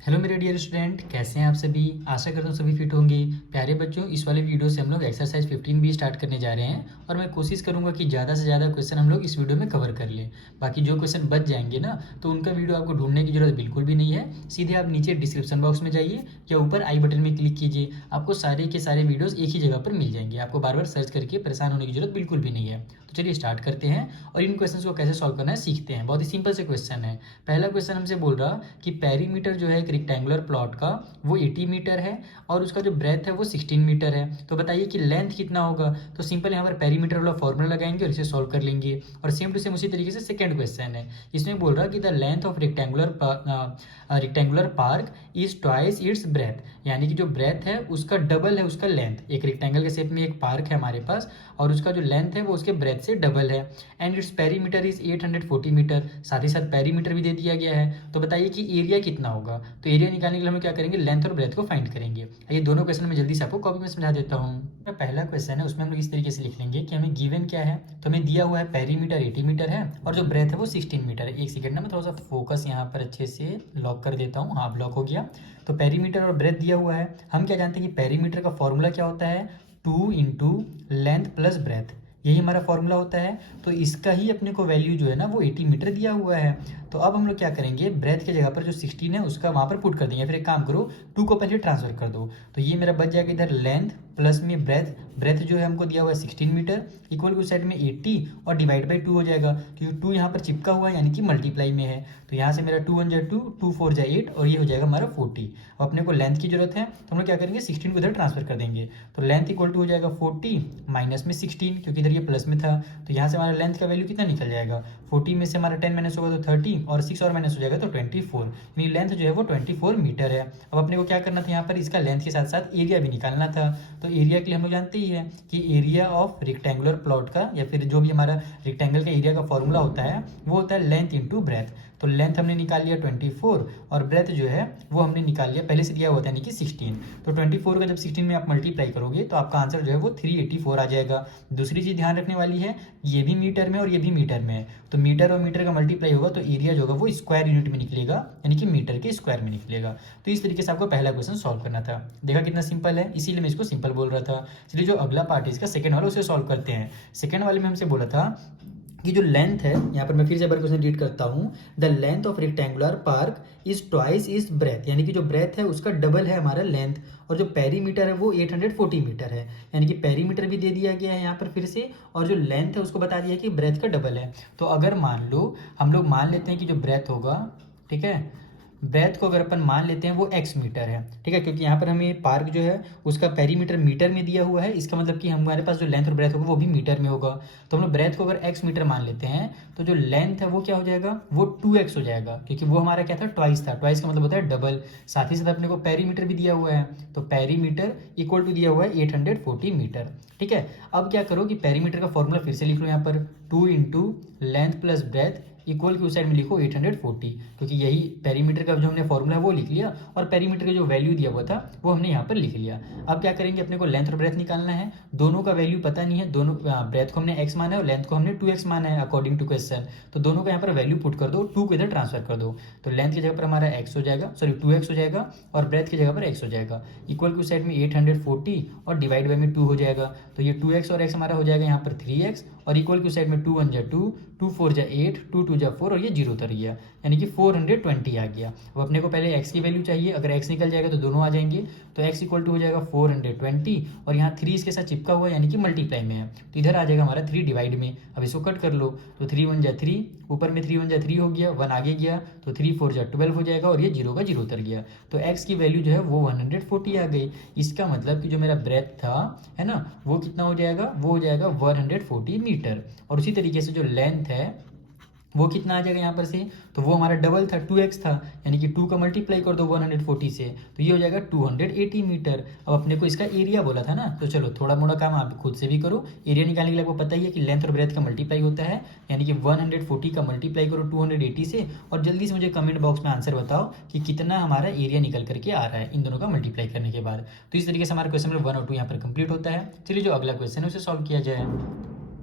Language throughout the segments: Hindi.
हेलो मेरे डियर स्टूडेंट, कैसे हैं आप सभी। आशा करता हूँ सभी फिट होंगे। प्यारे बच्चों, इस वाले वीडियो से हम लोग एक्सरसाइज 15 भी स्टार्ट करने जा रहे हैं और मैं कोशिश करूंगा कि ज़्यादा से ज़्यादा क्वेश्चन हम लोग इस वीडियो में कवर कर लें। बाकी जो क्वेश्चन बच जाएंगे ना, तो उनका वीडियो आपको ढूंढने की जरूरत बिल्कुल भी नहीं है। सीधे आप नीचे डिस्क्रिप्शन बॉक्स में जाइए या ऊपर आई बटन में क्लिक कीजिए, आपको सारे के सारे वीडियोज़ एक ही जगह पर मिल जाएंगे। आपको बार बार सर्च करके परेशान होने की जरूरत बिल्कुल भी नहीं है। तो चलिए स्टार्ट करते हैं और इन क्वेश्चंस को कैसे सॉल्व करना है सीखते हैं। बहुत ही सिंपल से क्वेश्चन है। पहला क्वेश्चन हमसे बोल रहा कि पेरीमीटर जो है एक रेक्टेंगुलर प्लॉट का वो 80 मीटर है और उसका जो ब्रेथ है वो 16 मीटर है। तो बताइए कि लेंथ कितना होगा। तो सिंपल यहाँ पर पेरीमीटर वाला फॉर्मूला लगाएंगे और इसे सॉल्व कर लेंगे। और सेम टू सेम उसी तरीके से सेकंड क्वेश्चन है। इसमें बोल रहा कि the length of rectangular park is twice its breath, यानी कि जो ब्रेथ है उसका डबल है उसका लेंथ। एक रेक्टेंगल के शेप में एक पार्क है हमारे पास और उसका जो लेंथ है वो उसके ब्रेथ से डबल है। And its perimeter is 840 metre, साथ ही साथ पेरीमीटर भी दे दिया गया है। तो बताइए कि एरिया कितना होगा। तो एरिया निकालने के लिए हम क्या करेंगे, लेंथ और ब्रेथ को फाइंड करेंगे। ये दोनों क्वेश्चन मैं जल्दी से आपको कॉपी में समझा देता हूँ। पहला क्वेश्चन है उसमें हम लोग इस तरीके से लिख लेंगे कि हमें गिवन क्या है। तो हमें दिया हुआ है पेरीमीटर 80 मीटर है और जो ब्रेथ है वो 16 मीटर है। एक सेकंड ना, मैं थोड़ा सा फोकस यहाँ पर अच्छे से लॉक कर देता हूँ। हाँ, ब्लॉक हो गया। तो पेरीमीटर और ब्रेथ दिया हुआ है। हम क्या जानते हैं कि पेरीमीटर का फॉर्मूला क्या होता है, 2 इंटू लेंथ प्लस ब्रेथ, यही हमारा फॉर्मूला होता है। तो इसका ही अपने को वैल्यू जो है ना वो 80 मीटर दिया हुआ है। तो अब हम लोग क्या करेंगे, ब्रेथ की जगह पर जो 16 है उसका वहाँ पर पुट कर देंगे। फिर एक काम करो, 2 को पहले ट्रांसफर कर दो। तो ये मेरा बच जाएगा इधर लेंथ प्लस में ब्रेथ। ब्रेथ जो है हमको दिया हुआ है 16 मीटर, इक्वल टू साइड में 80 और डिवाइड बाई 2 हो जाएगा, क्योंकि 2 यहाँ पर चिपका हुआ है यानी कि मल्टीप्लाई में है। तो यहाँ से मेरा 2 1 जा 2, 2 4 जा 8 और ये हो जाएगा हमारा 40। अब अपने को लेंथ की जरूरत है तो हम लोग क्या करेंगे, 16 को इधर ट्रांसफर कर देंगे। तो लेंथ इक्वल टू हो जाएगा 40 माइनस में 16, क्योंकि इधर ये प्लस में था। तो यहाँ से हमारा लेंथ का वैल्यू कितना निकल जाएगा, 40 में से हमारा 10 माइनस होगा तो 30 और 6 और माइनस हो जाएगा तो 24, यानी लेंथ जो है वो 24 मीटर है। अब अपने को क्या करना था, यहाँ पर इसका लेंथ के साथ साथ एरिया भी निकालना था। तो एरिया के लिए हम लोग जानते ही है कि एरिया ऑफ रेक्टेंगुलर प्लॉट का या फिर जो भी हमारा रेक्टेंगल का एरिया का फॉर्मूला होता है वो होता है लेंथ इंटू ब्रेथ। तो लेंथ हमने निकाल लिया 24 और ब्रेथ जो है वो हमने निकाल लिया, पहले से दिया हुआ था यानी कि 16। तो 24 का जब 16 में आप मल्टीप्लाई करोगे तो आपका आंसर जो है वो 384 आ जाएगा। दूसरी चीज़ ध्यान रखने वाली है, ये भी मीटर में और ये भी मीटर में है। तो मीटर और मीटर का मल्टीप्लाई होगा तो एरिया जो होगा वो स्क्वायर यूनिट में निकलेगा, यानी कि मीटर के स्क्वायर में निकलेगा। तो इस तरीके से आपको पहला क्वेश्चन सॉल्व करना था। देखा कितना सिंपल है, इसीलिए मैं इसको सिंपल बोल रहा था। चलिए जो अगला पार्ट है इसका सेकंड वाला उसे सॉल्व करते हैं। सेकंड वाले में हमसे बोला था कि जो लेंथ है, यहाँ पर मैं फिर से एक बार क्वेश्चन रीड करता हूँ। The length of rectangular park is twice is breadth, यानी कि जो ब्रेथ है उसका डबल है हमारा लेंथ। और जो पेरीमीटर है वो 840 मीटर है, यानी कि पेरीमीटर भी दे दिया गया है यहाँ पर फिर से, और जो लेंथ है उसको बता दिया कि ब्रेथ का डबल है। तो अगर मान लो हम लोग मान लेते हैं कि जो ब्रेथ होगा, ठीक है, ब्रेथ को अगर अपन मान लेते हैं वो x मीटर है, ठीक है, क्योंकि यहाँ पर हमें पार्क जो है उसका पेरीमीटर मीटर में दिया हुआ है, इसका मतलब कि हमारे पास जो लेंथ और ब्रेथ होगा वो भी मीटर में होगा। तो हम लोग ब्रेथ को अगर x मीटर मान लेते हैं तो जो लेंथ है वो क्या हो जाएगा, वो 2x हो जाएगा, क्योंकि वो हमारा क्या था, ट्वाइस था। ट्वाइस का मतलब होता है डबल। साथ ही साथ अपने को पेरीमीटर भी दिया हुआ है, तो पेरीमीटर इक्वल टू दिया हुआ है 840 मीटर। ठीक है, अब क्या करो कि पेरीमीटर का फॉर्मूला फिर से लिख लो यहाँ पर, 2 into length plus breadth equal की उस साइड में लिखो 840, क्योंकि यही पेरीमीटर का जो हमने फॉर्मूला है वो लिख लिया और पेरीमीटर का जो वैल्यू दिया हुआ था वो हमने यहाँ पर लिख लिया। अब क्या करेंगे, अपने को लेंथ और ब्रेथ निकालना है। दोनों का वैल्यू पता नहीं है, दोनों ब्रेथ को हमने x माना है और लेंथ को हमने 2x माना है अकॉर्डिंग टू क्वेश्चन। तो दोनों का यहाँ पर वैल्यू पुट कर दो, 2 को इधर ट्रांसफर कर दो। तो लेंथ की जगह पर हमारा x हो जाएगा, सॉरी 2x हो जाएगा और ब्रेथ की जगह पर x हो जाएगा। इक्वल की उस साइड में 840 और डिवाइड बाई में 2 हो जाएगा। तो ये 2x और x हमारा हो जाएगा यहाँ पर 3x और इक्वल की उस साइड में 2 1 जा 2, 2 4 जा 8, 2 2 जा 4 और ये 0 उतर गया, यानी कि 420 आ गया। अब अपने को पहले x की वैल्यू चाहिए, अगर x निकल जाएगा तो दोनों आ जाएंगे। तो x इक्वल टू हो जाएगा 420 और यहाँ 3 इसके साथ चिपका हुआ है यानी कि मल्टीप्लाई में है, तो इधर आ जाएगा हमारा 3 डिवाइड में। अब इसको कट कर लो, तो 3 1 जा 3, ऊपर में 3 1 जा 3 हो गया, 1 आगे गया तो 3 4 जा 12 हो जाएगा और ये 0 का 0 उतर गया। तो x की वैल्यू जो है वो 140 आ गई। इसका मतलब कि जो मेरा ब्रेथ था है ना वो कितना हो जाएगा, वो हो जाएगा 140 मीटर। और उसी तरीके से जो लेंथ है वो कितना आ जाएगा यहाँ पर से, तो वो हमारा डबल था, 2x था, यानी कि 2 का मल्टीप्लाई कर दो 140 से तो ये हो जाएगा 280 मीटर। अब अपने को इसका एरिया बोला था ना, तो चलो थोड़ा मोड़ा काम आप खुद से भी करो। एरिया निकालने के लिए आपको पता ही है कि लेंथ और ब्रेथ का मल्टीप्लाई होता है, यानी कि 140 का मल्टीप्लाई करो 280 से और जल्दी से मुझे कमेंट बॉक्स में आंसर बताओ कि कितना हमारा एरिया निकल करके आ रहा है इन दोनों का मल्टीप्लाई करने के बाद। तो इस तरीके से हमारा क्वेश्चन नंबर 1 और 2 यहाँ पर कंप्लीट होता है। चलिए जो अगला क्वेश्चन है उसे सॉल्व किया जाए।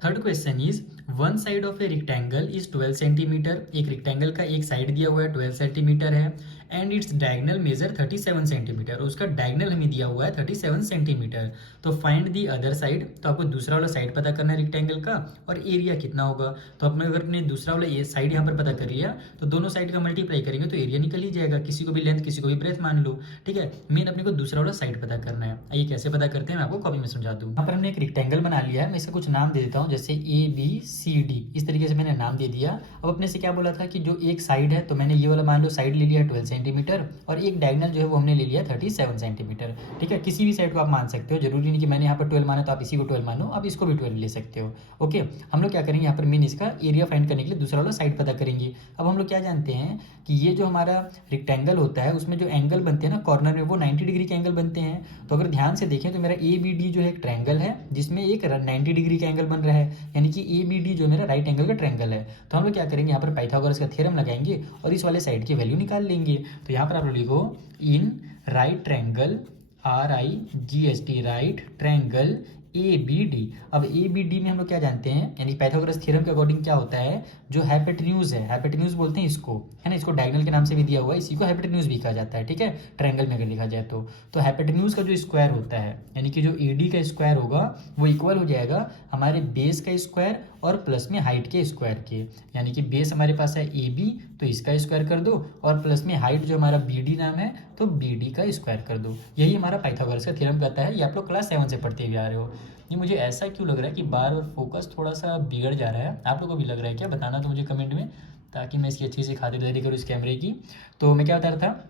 Third question is one side of a rectangle is 12 centimetre. एक रेक्टेंगल का एक साइड दिया हुआ है 12 सेंटीमीटर है and its diagonal measure 37 centimetre. उसका डायगनल हमें दिया हुआ है 37 सेंटीमीटर। तो फाइंड दी अदर साइड, तो आपको दूसरा वाला साइड पता करना है रेक्टेंगल का और एरिया कितना होगा। तो आपने अगर अपने दूसरा वाला ये साइड यहाँ पर पता कर लिया तो दोनों साइड का मल्टीप्लाई करेंगे तो एरिया निकल ही जाएगा। किसी को भी लेंथ किसी को भी ब्रेथ मान लो, ठीक है। मेन अपने को दूसरा वाला साइड पता करना है। आइए कैसे पता करते हैं मैं आपको कॉपी में समझा दूँ। यहाँ पर हमने एक रेक्टेंगल बना लिया है, मैं इसका कुछ नाम दे देता हूँ, जैसे ABCD इस तरीके से मैंने नाम दे दिया। अब अपने से क्या बोला था कि जो एक साइड है, तो मैंने ये वाला मान लो साइड ले लिया 12 सेंटीमीटर और एक डायगनल जो है वो हमने ले लिया 37 सेंटीमीटर, ठीक है। किसी भी साइड को आप मान सकते हो, जरूरी नहीं कि मैंने यहाँ पर 12 माना तो आप इसी को 12 मानो, आप इसको भी 12 ले सकते हो। ओके, हम लोग क्या करेंगे यहाँ पर मेन इसका एरिया फाइंड करने के लिए दूसरा वाला साइड पता करेंगे। अब हम लोग क्या जानते हैं कि ये जो हमारा रेक्टेंगल होता है उसमें जो एंगल बनते हैं ना कॉर्नर में, वो 90 डिग्री के एंगल बनते हैं। तो अगर ध्यान से देखें तो मेरा ABD जो है एक ट्रायंगल है जिसमें एक 90 डिग्री का एंगल बन रहा है, यानी कि ABD जो मेरा राइट एंगल का ट्रायंगल है। तो हम लोग क्या करेंगे यहाँ पर पाइथागोरस का थ्योरम लगाएंगे और इस वाले साइड की वैल्यू निकाल लेंगे। तो यहाँ पर आप लोग लिखो in right triangle RIGHT right triangle ABD। अब ABD में हम लोग क्या जानते हैं, यानी पाइथागोरस थ्योरम के अकॉर्डिंग क्या होता है, जो हाइपोटेन्यूज है, हाइपोटेन्यूज बोलते हैं इसको, है ना। इसको डायगोनल के नाम से भी दिया हुआ है, इसी को हाइपोटेन्यूज भी कहा जाता है, ठीक है, ट्रायंगल में अगर लिखा जाए तो हाइपोटेन्यूज का जो स्क्वायर होता है, यानी कि जो AD का स्क्वायर होगा वो इक्वल हो जाएगा हमारे बेस का स्क्वायर और प्लस में हाइट के स्क्वायर के। यानी कि बेस हमारे पास है AB, तो इसका स्क्वायर कर दो और प्लस में हाइट जो हमारा BD नाम है तो BD का स्क्वायर कर दो। यही हमारा पाइथागोरस का थ्योरम कहता है। ये आप लोग क्लास 7 से पढ़ते हुए आ रहे हो। ये मुझे ऐसा क्यों लग रहा है कि बार बार फोकस थोड़ा सा बिगड़ जा रहा है, आप लोगों को भी लग रहा है क्या, बताना तो मुझे कमेंट में, ताकि मैं इसकी अच्छी सी खातिरदारी करूँ इस कैमरे की। तो मैं क्या बता रहा था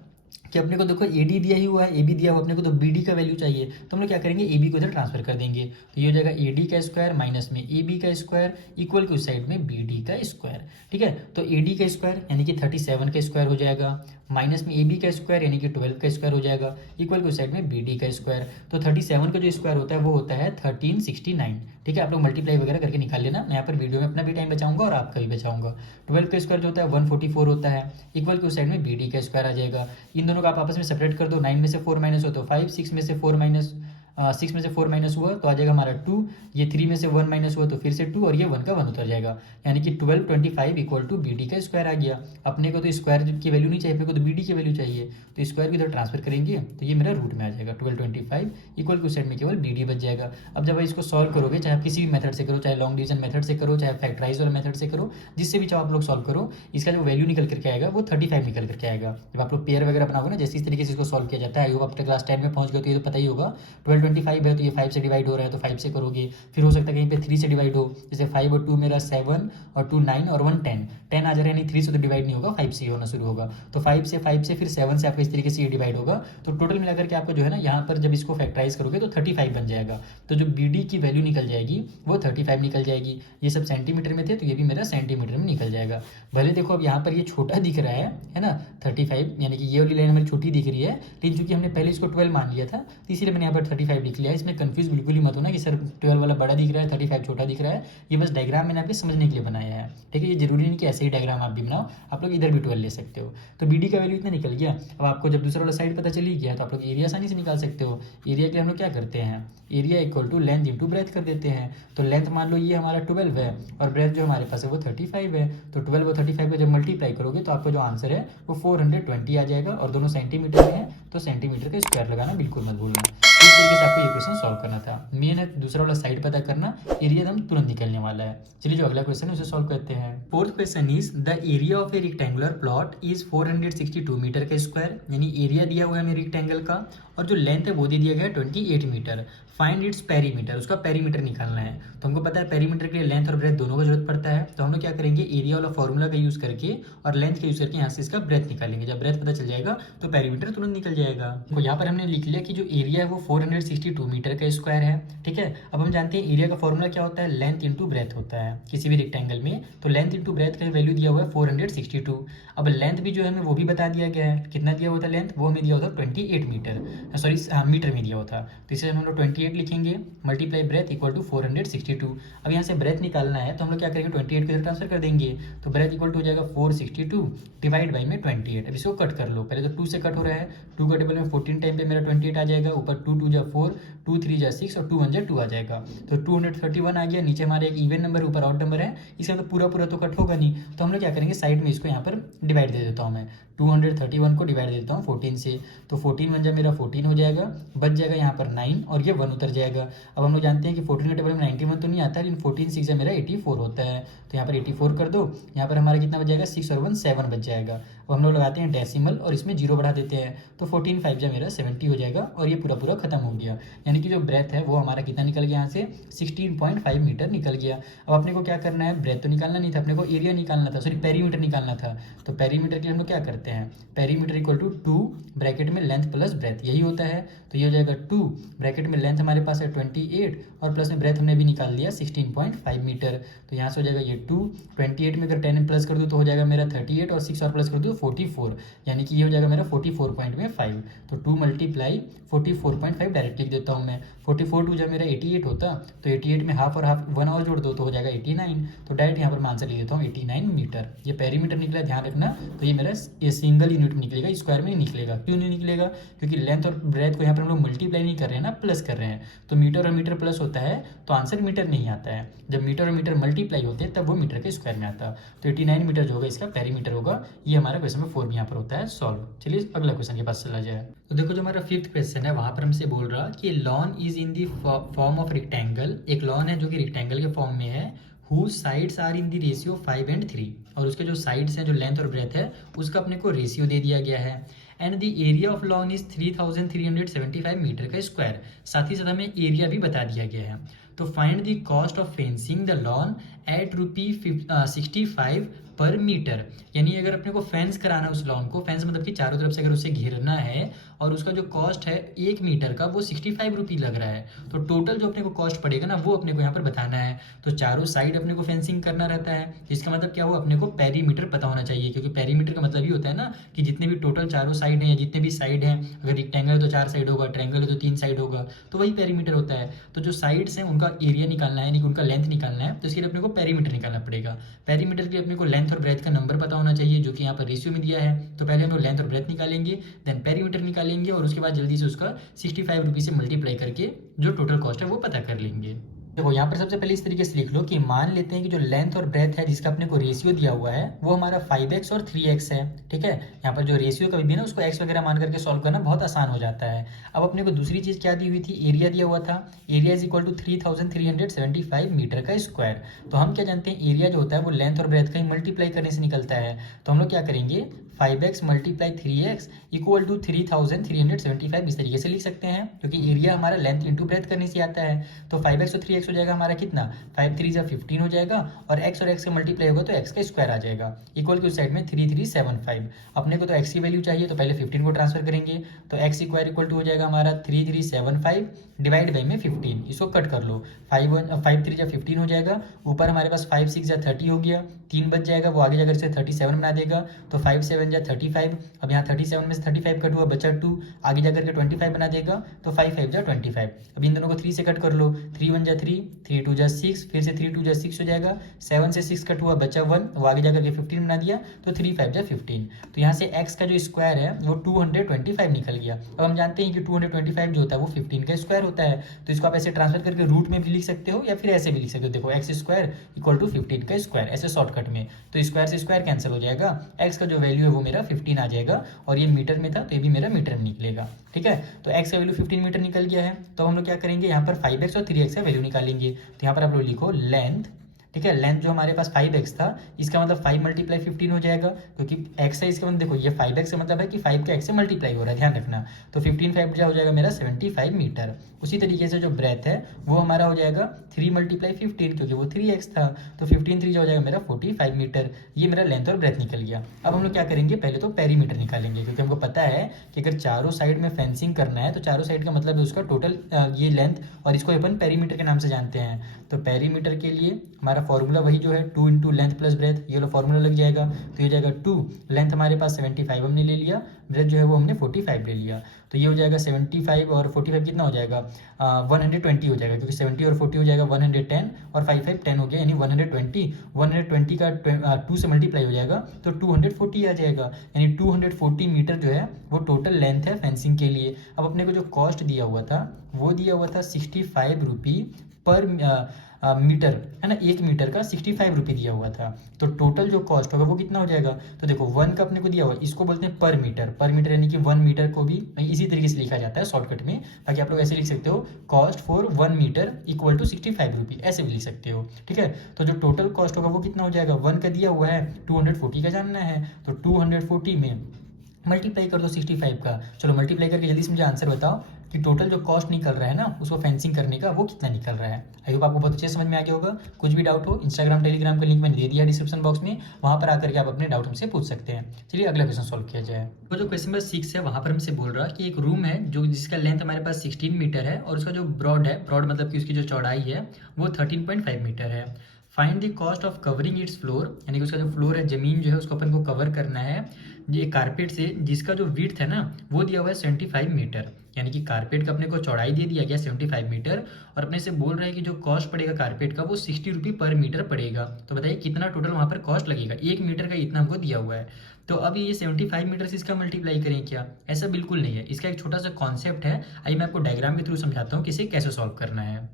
कि अपने को देखो AD दिया ही हुआ है, AB दिया हुआ, अपने को तो BD का वैल्यू चाहिए, तो हम लोग क्या करेंगे AB को इधर ट्रांसफर कर देंगे। तो ये हो जाएगा AD का स्क्वायर माइनस में AB का स्क्वायर इक्वल के उस साइड में BD का स्क्वायर, ठीक है। तो AD का स्क्वायर यानी कि 37 का स्क्वायर हो जाएगा माइनस में AB का स्क्वायर यानी कि 12 का स्क्वायर हो जाएगा इक्वल के उस साइड में BD का स्क्वायर। तो 37 का जो स्क्वायर होता है वो होता है 1369, ठीक है। आप लोग मल्टीप्लाई वगैरह करके निकाल लेना, मैं यहाँ पर वीडियो में अपना भी टाइम बचाऊंगा और आपका भी बचाऊंगा। 12 का स्क्वायर जो होता है 144 होता है इक्वल के उस साइड में BD का स्क्वायर आ जाएगा। इन दोनों का आप आपस में सेपरेट कर दो, 9 में से 4 माइनस हो तो 5, 6 में से 4 माइनस हुआ तो आ जाएगा हमारा 2, ये 3 में से 1 माइनस हुआ तो फिर से 2 और ये 1 का 1 उतर जाएगा, यानी कि 1225 इक्वल टू BD का स्क्वायर आ गया। अपने को तो स्क्वायर की वैल्यू नहीं चाहिए, अपने को तो BD की वैल्यू चाहिए, तो स्क्वायर को इधर ट्रांसफर करेंगे तो ये मेरा रूट में आ जाएगा 1225 इक्वल टू साइड में केवल BD बच जाएगा। अब जब आप इसको सॉल्व करोगे, चाहे आप किसी भी मेथड से करो, चाहे लॉन्ग डिवीजन मेथड से करो, चाहे फैक्टराइज वाला मेथड से करो, जिससे भी चाहो आप लोग सॉल्व करो, इसका जो वैल्यू निकल करके आएगा वो 35 निकल करके आएगा। जब आप लोग पेयर वगैरह बनाओगे ना, जैसे इस तरीके से इसको सॉल्व किया जाता है, आप क्लास 10 में पहुंच गए तो ये तो पता ही होगा। 1225 है तो ये 5 से डिवाइड हो रहा है तो 5 से करोगे, फिर हो सकता है कहीं पे 3 से डिवाइड हो, जैसे 5 और 2 मेरा 7 और 2 9 और 1 10 आ जा रहा है, यानी 3 से तो डिवाइड नहीं होगा, 5 से ही होना शुरू होगा। तो 5 से फिर 7 से आपका इस तरीके से ये डिवाइड होगा, तो टोटल मिलाकर के आपको जो है ना यहाँ पर जब इसको फैक्टराइज करोगे तो 35 बन जाएगा। तो जो BD की वैल्यू निकल जाएगी वो 35 निकल जाएगी। ये सब सेंटीमीटर में थे तो ये भी मेरा सेंटीमीटर में निकल जाएगा। भले देखो अब यहाँ पर ये छोटा दिख रहा है ना 35, यानी कि ये वाली लाइन हमारी छोटी दिख रही है, लेकिन चूंकि हमने पहले इसको 12 मान लिया था तो इसीलिए मैंने यहाँ पर 35 लिख लिया है। इसमें कंफ्यूज बिल्कुल ही मत होना कि सर 12 वाला बड़ा दिख रहा है 35 छोटा दिख रहा है, ये बस डायग्राम मैंने आपके समझने के लिए बनाया है, ठीक है। ये जरूरी नहीं कि ऐसे ही डायग्राम आप भी बनाओ, आप लोग इधर भी 12 ले सकते हो। तो BD का वैल्यू इतना निकल गया। अब आपको जब दूसरा वाला साइड पता चली गया तो आप लोग एरिया आसानी से निकाल सकते हो। एरिया के लिए हम लोग क्या करते हैं, area equal to length into breadth कर देते हैं। तो लेंथ मान लो ये हमारा 12 है और ब्रेथ जो हमारे पास है वो 35 है, तो 12 और 35 को जब मल्टीप्लाई करोगे तो आपका जो आंसर है वो 420 आ जाएगा, और दोनों सेंटीमीटर में है तो सेंटीमीटर का स्क्वायर लगाना बिल्कुल मत भूलना। इस तरीके से आपको ये क्वेश्चन सॉल्व करना था। मेन है दूसरा वाला साइड पता करना, एरिया एकदम तुरंत निकलने वाला है। चलिए जो अगला क्वेश्चन है उसे सॉल्व करते हैं। Fourth question is the area of a rectangular plot is 462 metre का स्क्वायर, यानी एरिया दिया हुआ है मेरे रेक्टेंगल का और जो लेंथ है वो दे दिया गया है 28 मीटर। फाइंड इट्स पेरीमीटर, उसका पेरीमीटर निकालना है। तो हमको पता है पेरीमीटर के लिए लेंथ और ब्रेथ दोनों का जरूरत पड़ता है, तो हम लोग क्या करेंगे एरिया वाला फॉर्मूला का यूज करके और लेंथ का यूज करके यहाँ से इसका ब्रेथ निकालेंगे। जब ब्रेथ पता चल जाएगा तो पेरीमीटर तुरंत निकल जाएगा। तो यहाँ पर हमने लिख लिया कि जो एरिया है वो 462 मीटर का स्क्वायर है, ठीक है। अब हम जानते हैं एरिया का फॉर्मूला क्या होता है, लेंथ इंटू ब्रेथ होता है किसी भी रेक्टेंगल में। तो लेंथ इंटू ब्रेथ का वैल्यू दिया हुआ है 462। अब लेंथ भी जो है हमें वो भी बता दिया गया है, कितना दिया हुआ था लेंथ, वो हमें दिया हुआ था 28 मीटर। सॉरी मीटर में दिया हुआ था। तो इसे हम लोग 28 लिखेंगे मल्टीप्लाई ब्रेथ इक्वल टू 462। अब यहाँ से ब्रेथ निकालना है तो हम लोग क्या करेंगे 28 को इधर ट्रांसफर कर देंगे, तो ब्रेथ इक्वल टू हो जाएगा 462 डिवाइड बाई में 28। अब इसको कट कर लो, पहले तो 2 से कट हो रहा है, 2 का टेबल में 14 टाइम पे मेरा 28 आ जाएगा, ऊपर 2 2 जा 4, 2 3 जा 6 और 2 1 जा 2 आ जाएगा, तो 231 आ गया। नीचे हमारे एक इवन नंबर ऊपर ऑड नंबर है, इसका तो पूरा पूरा तो कट होगा नहीं, तो हम लोग क्या करेंगे साइड में इसको यहाँ पर डिवाइड दे देता हूँ मैं, 231 को डिवाइड देता हूँ 14 से, तो 14 बन जाए मेरा 14 हो जाएगा, बच जाएगा यहाँ पर 9 और ये 1 उतर जाएगा। अब हम लोग जानते हैं कि 14 के टेबल में 91 तो नहीं आता है, लेकिन 14 6 मेरा 84 होता है, तो यहाँ पर 84 कर दो, यहाँ पर हमारा कितना बच जाएगा 6 और 1 7 बच जाएगा। अब हम लोग लगाते हैं डेसिमल और इसमें 0 बढ़ा देते हैं, तो 14 5 जा मेरा 70 हो जाएगा और ये पूरा पूरा खत्म हो गया। यानी कि जो ब्रेथ है वो हमारा कितना निकल गया यहाँ से 16.5 मीटर निकल गया। अब अपने को क्या करना है, ब्रेथ तो निकालना नहीं था, अपने को एरिया निकालना था, सॉरी पेरीमीटर निकालना था। तो पेरीमीटर के लिए हम लोग क्या करते हैं, पेरीमीटर इक्वल टू 2 ब्रैकेट में लेंथ प्लस ब्रेथ, यही होता है। तो ये हो जाएगा 2 ब्रैकेट में लेंथ हमारे पास है 28 और प्लस में ब्रेथ हमने भी निकाल दिया 16.5 मीटर। तो यहाँ से हो जाएगा ये 2, 28 में अगर 10 प्लस कर दूँ तो हो जाएगा मेरा 38 और 6 और प्लस कर दूँ 44, यानी कि ये हो जाएगा मेरा 44.5। तो 2 मल्टीप्लाई 44.5 डायरेक्ट लिख देता हूँ मैं, 44 टू जब मेरा 88 होता, तो 88 में हाफ और हाफ 1 और जोड़ दो तो हो जाएगा 89, तो डायरेक्ट यहाँ पर मैं आंसर लिख देता हूँ 89 मीटर। ये पेरीमीटर निकला, ध्यान रखना। तो ये मेरा ये सिंगल यूनिट निकलेगा, स्क्वायर में नहीं निकलेगा। क्यों नहीं निकलेगा, क्योंकि लेंथ और ब्रेथ को यहाँ पर हम लोग मल्टीप्लाई नहीं कर रहे हैं ना, प्लस कर रहे हैं। तो मीटर और मीटर प्लस होता है तो आंसर मीटर नहीं आता है, जब मीटर और मीटर मल्टीप्लाई होते हैं तब वो मीटर के स्क्वायर में आता है। तो 89 मीटर जो होगा इसका पेरीमीटर होगा। ये हमारा क्वेश्चन में 4 भी यहाँ पर होता है सॉल्व। चलिए अगला क्वेश्चन के पास चला जाए। तो देखो जो हमारा 5th क्वेश्चन है वहाँ पर हमसे बोल रहा कि lawn is in the form of rectangle, एक लॉन है जो कि रेक्टेंगल के फॉर्म में है, whose sides are in the ratio 5 and 3, और उसके जो साइड्स हैं जो लेंथ और ब्रेथ है उसका अपने को रेशियो दे दिया गया है। And the area of lawn is 3375 metre का स्क्वायर, साथ ही साथ हमें एरिया भी बता दिया गया है। तो find the cost of fencing the lawn at ₹65 per metre, यानी अगर अपने को फेंस कराना है उस लॉन को, फेंस मतलब कि चारों तरफ से अगर उसे घेरना है और उसका जो कॉस्ट है 1 मीटर का वो 65 रुपये लग रहा है, तो टोटल जो अपने को कॉस्ट पड़ेगा ना वो अपने को यहाँ पर बताना है। तो चारों साइड अपने को फेंसिंग करना रहता है, इसका मतलब क्या हुआ, अपने को पेरीमीटर पता होना चाहिए, क्योंकि पेरीमीटर का मतलब ही होता है ना कि जितने भी टोटल चारों साइड हैं या जितने भी साइड हैं, अगर रेक्टेंगल है तो 4 साइड होगा, ट्रायंगल है तो 3 साइड होगा, तो वही पेरीमीटर होता है। तो जो साइड्स हैं उनका एरिया निकालना है, यानी कि उनका लेंथ निकालना है, तो इसके लिए अपने को पेरीमीटर निकालना पड़ेगा। पेरीमीटर के लिए अपने को लेंथ और ब्रेथ का नंबर पता होना चाहिए जो कि यहाँ पर रेशियो में दिया है। तो पहले हम लोग लेंथ और ब्रेथ निकालेंगे, देन पेरीमीटर निकालेंगे और उसके बाद जल्दी से उसका 65 रुपये से मल्टीप्लाई करके जो टोटल कॉस्ट है वो पता कर लेंगे। देखो यहाँ पर सबसे पहले इस तरीके से लिख लो कि मान लेते हैं कि जो लेंथ और ब्रेथ है जिसका अपने को रेशियो दिया हुआ है वो हमारा 5x और 3x है, ठीक है। यहाँ पर जो रेशियो कभी भी ना उसको x वगैरह मान करके सॉल्व करना बहुत आसान हो जाता है। अब अपने को दूसरी चीज़ क्या दी हुई थी, एरिया दिया हुआ था, area is equal to 3375 metre का स्क्वायर। तो हम क्या जानते हैं, एरिया जो होता है वो लेंथ और ब्रेथ का ही मल्टीप्लाई करने से निकलता है। तो हम लोग क्या करेंगे, 5x multiply 3x equal to 3375 इस तरीके से लिख सकते हैं, क्योंकि एरिया हमारा लेंथ इंटू ब्रेथ करने से आता है। तो 5x और 3x हो जाएगा हमारा कितना, 5 3 जा 15 हो जाएगा, और x और x का मल्टीप्लाई होगा तो x का स्क्वायर आ जाएगा, इक्वल की उस साइड में 3375। अपने को तो x की वैल्यू चाहिए तो पहले 15 को ट्रांसफर करेंगे, तो x स्क्वायर इक्वल टू हो जाएगा हमारा 3375 डिवाइड बाई में 15, इसको कट कर लो, 5 3 जा 15 हो जाएगा, ऊपर हमारे पास 5 6 जा 30 हो गया, 3 बच जाएगा, वो आगे जाकर इसे 37 बना देगा, तो 5 7 जा 35। अब यहाँ 37 में से 35 कट हुआ, बचा 2, आगे जाकर के 25 बना देगा, तो 5 5 जा 25। अब इन दोनों को 3 से कट कर लो, 3 1 जा 3, 3 2 जा 6, फिर से 3 2 जा 6 हो जाएगा, 7 से 6 कट हुआ, बचा 1, वो आगे जाकर के 15 बना दिया, तो 3 5 जा 15। तो यहाँ से x का जो स्क्वायर है वो 225 निकल गया। अब हम जानते हैं कि 225 जो होता है वो 15 का स्क्वायर होता है, तो इसको आप ऐसे ट्रांसफर करके रूट में भी लिख सकते हो या फिर ऐसे भी लिख सकते हो। देखो x स्क्वायर इक्वल टू 15 का स्क्वायर, ऐसे शॉर्टकट में, तो स्क्वायर से स्क्वायर कैंसिल हो जाएगा, x का जो वैल्यू है वो मेरा 15 आ जाएगा, और ये मीटर में था तो ये भी मेरा मीटर में निकलेगा, ठीक है। तो x का वैल्यू 15 मीटर निकल गया है, तो हम लोग क्या करेंगे, यहाँ पर 5x और 3x का वैल्यू निकालेंगे। तो यहाँ पर आप लोग लिखो लेंथ, ठीक है, लेंथ जो हमारे पास 5x था इसका मतलब 5 मल्टीप्लाई 15 हो जाएगा, क्योंकि x है इसका मतलब, देखो ये 5x का मतलब है कि 5 का x से मल्टीप्लाई हो रहा है, ध्यान रखना। तो 15 5 जो हो जाएगा मेरा 75 मीटर। उसी तरीके से जो ब्रेथ है वो हमारा हो जाएगा 3 मल्टीप्लाई 15, क्योंकि वो 3x था, तो 15 3 जो हो जाएगा मेरा 45 मीटर। ये मेरा लेंथ और ब्रेथ निकल गया। अब हम लोग क्या करेंगे, पहले तो पेरीमीटर निकालेंगे, क्योंकि हमको पता है कि अगर चारों साइड में फेंसिंग करना है तो चारों साइड का मतलब है उसका टोटल ये लेंथ, और इसको अपन पेरीमीटर के नाम से जानते हैं। तो पेरीमीटर के लिए हमारा फॉर्मूला वही जो है 2 इंटू लेंथ प्लस ब्रेथ, ये वाला फॉर्मूला लग जाएगा। तो ये हो जाएगा 2, लेंथ हमारे पास 75 हमने ले लिया, ब्रेथ जो है वो हमने 45 ले लिया। तो ये हो जाएगा 75 और 45 कितना हो जाएगा, 120 हो जाएगा, क्योंकि 70 और 40 हो जाएगा 110 और 5 5 10 हो गया, यानी 120। 120 का 2 से मल्टीप्लाई हो जाएगा तो 240 आ जाएगा, यानी 240 मीटर जो है वो टोटल लेंथ है फेंसिंग के लिए। अब अपने को जो कॉस्ट दिया हुआ था वो दिया हुआ था 65 रुपी पर मीटर, है ना, 1 मीटर का 65 रुपये दिया हुआ था। तो टोटल जो कॉस्ट होगा वो कितना हो जाएगा, तो देखो 1 का अपने को दिया हुआ, इसको बोलते हैं पर मीटर। पर मीटर यानी कि 1 मीटर को भी इसी तरीके से लिखा जाता है शॉर्टकट में, बाकी आप लोग ऐसे लिख सकते हो cost for 1 metre equal to 65 rupee, ऐसे भी लिख सकते हो, ठीक है। तो जो टोटल कॉस्ट होगा वो कितना हो जाएगा, 1 का दिया हुआ है, 240 का जानना है, तो 240 में मल्टीप्लाई कर दो 65 का। चलो मल्टीप्लाई करके जल्दी से मुझे आंसर बताओ कि टोटल जो कॉस्ट निकल रहा है ना उसको फेंसिंग करने का वो कितना निकल रहा है। आई होप आपको बहुत अच्छे समझ में आ गया होगा। कुछ भी डाउट हो इंस्टाग्राम टेलीग्राम का लिंक मैंने दे दिया डिस्क्रिप्शन बॉक्स में, वहाँ पर आकर के आप अपने डाउट हमसे पूछ सकते हैं। चलिए अगला क्वेश्चन सॉल्व किया जाए। तो जो क्वेश्चन नंबर 6 है वहाँ पर हमसे बोल रहा है कि एक रूम है जो जिसका लेंथ हमारे पास 16 मीटर है और उसका जो ब्रॉड है, ब्रॉड मतलब कि उसकी जो चौड़ाई है वो 13.5 मीटर है। Find the cost of covering it's floor, यानी कि उसका जो फ्लोर है, जमीन जो है उसको अपन को कवर करना है ये कारपेट से, जिसका जो विड्थ है ना वो दिया हुआ है 75 मीटर, यानी कि कारपेट का अपने को चौड़ाई दे दिया गया 75 मीटर और अपने से बोल रहा है कि जो कॉस्ट पड़ेगा कारपेट का वो 60 रुपये पर मीटर पड़ेगा। तो बताइए कितना टोटल वहाँ पर कॉस्ट लगेगा, 1 मीटर का इतना हमको दिया हुआ है। तो अब ये 75 मीटर से इसका मल्टीप्लाई करें क्या, ऐसा बिल्कुल नहीं है, इसका एक छोटा सा कॉन्सेप्ट है, आइए मैं आपको डायग्राम के थ्रू समझाता हूँ कि इसे कैसे सॉल्व करना है।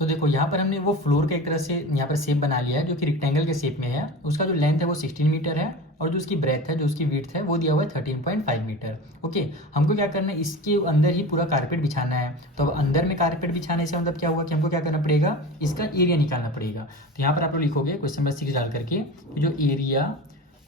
तो देखो यहाँ पर हमने वो फ्लोर का एक तरह से यहाँ पर शेप बना लिया है जो कि रेक्टेंगल के शेप में है। उसका जो लेंथ है वो 16 मीटर है और जो उसकी ब्रेथ है, जो उसकी विड्थ है वो दिया हुआ है 13.5 मीटर। ओके, हमको क्या करना है, इसके अंदर ही पूरा कारपेट बिछाना है। तो अब अंदर में कारपेट बिछाने से मतलब क्या हुआ कि हमको क्या करना पड़ेगा, इसका एरिया निकालना पड़ेगा। तो यहाँ पर आप लोग लिखोगे क्वेश्चन नंबर 6 डाल करके जो एरिया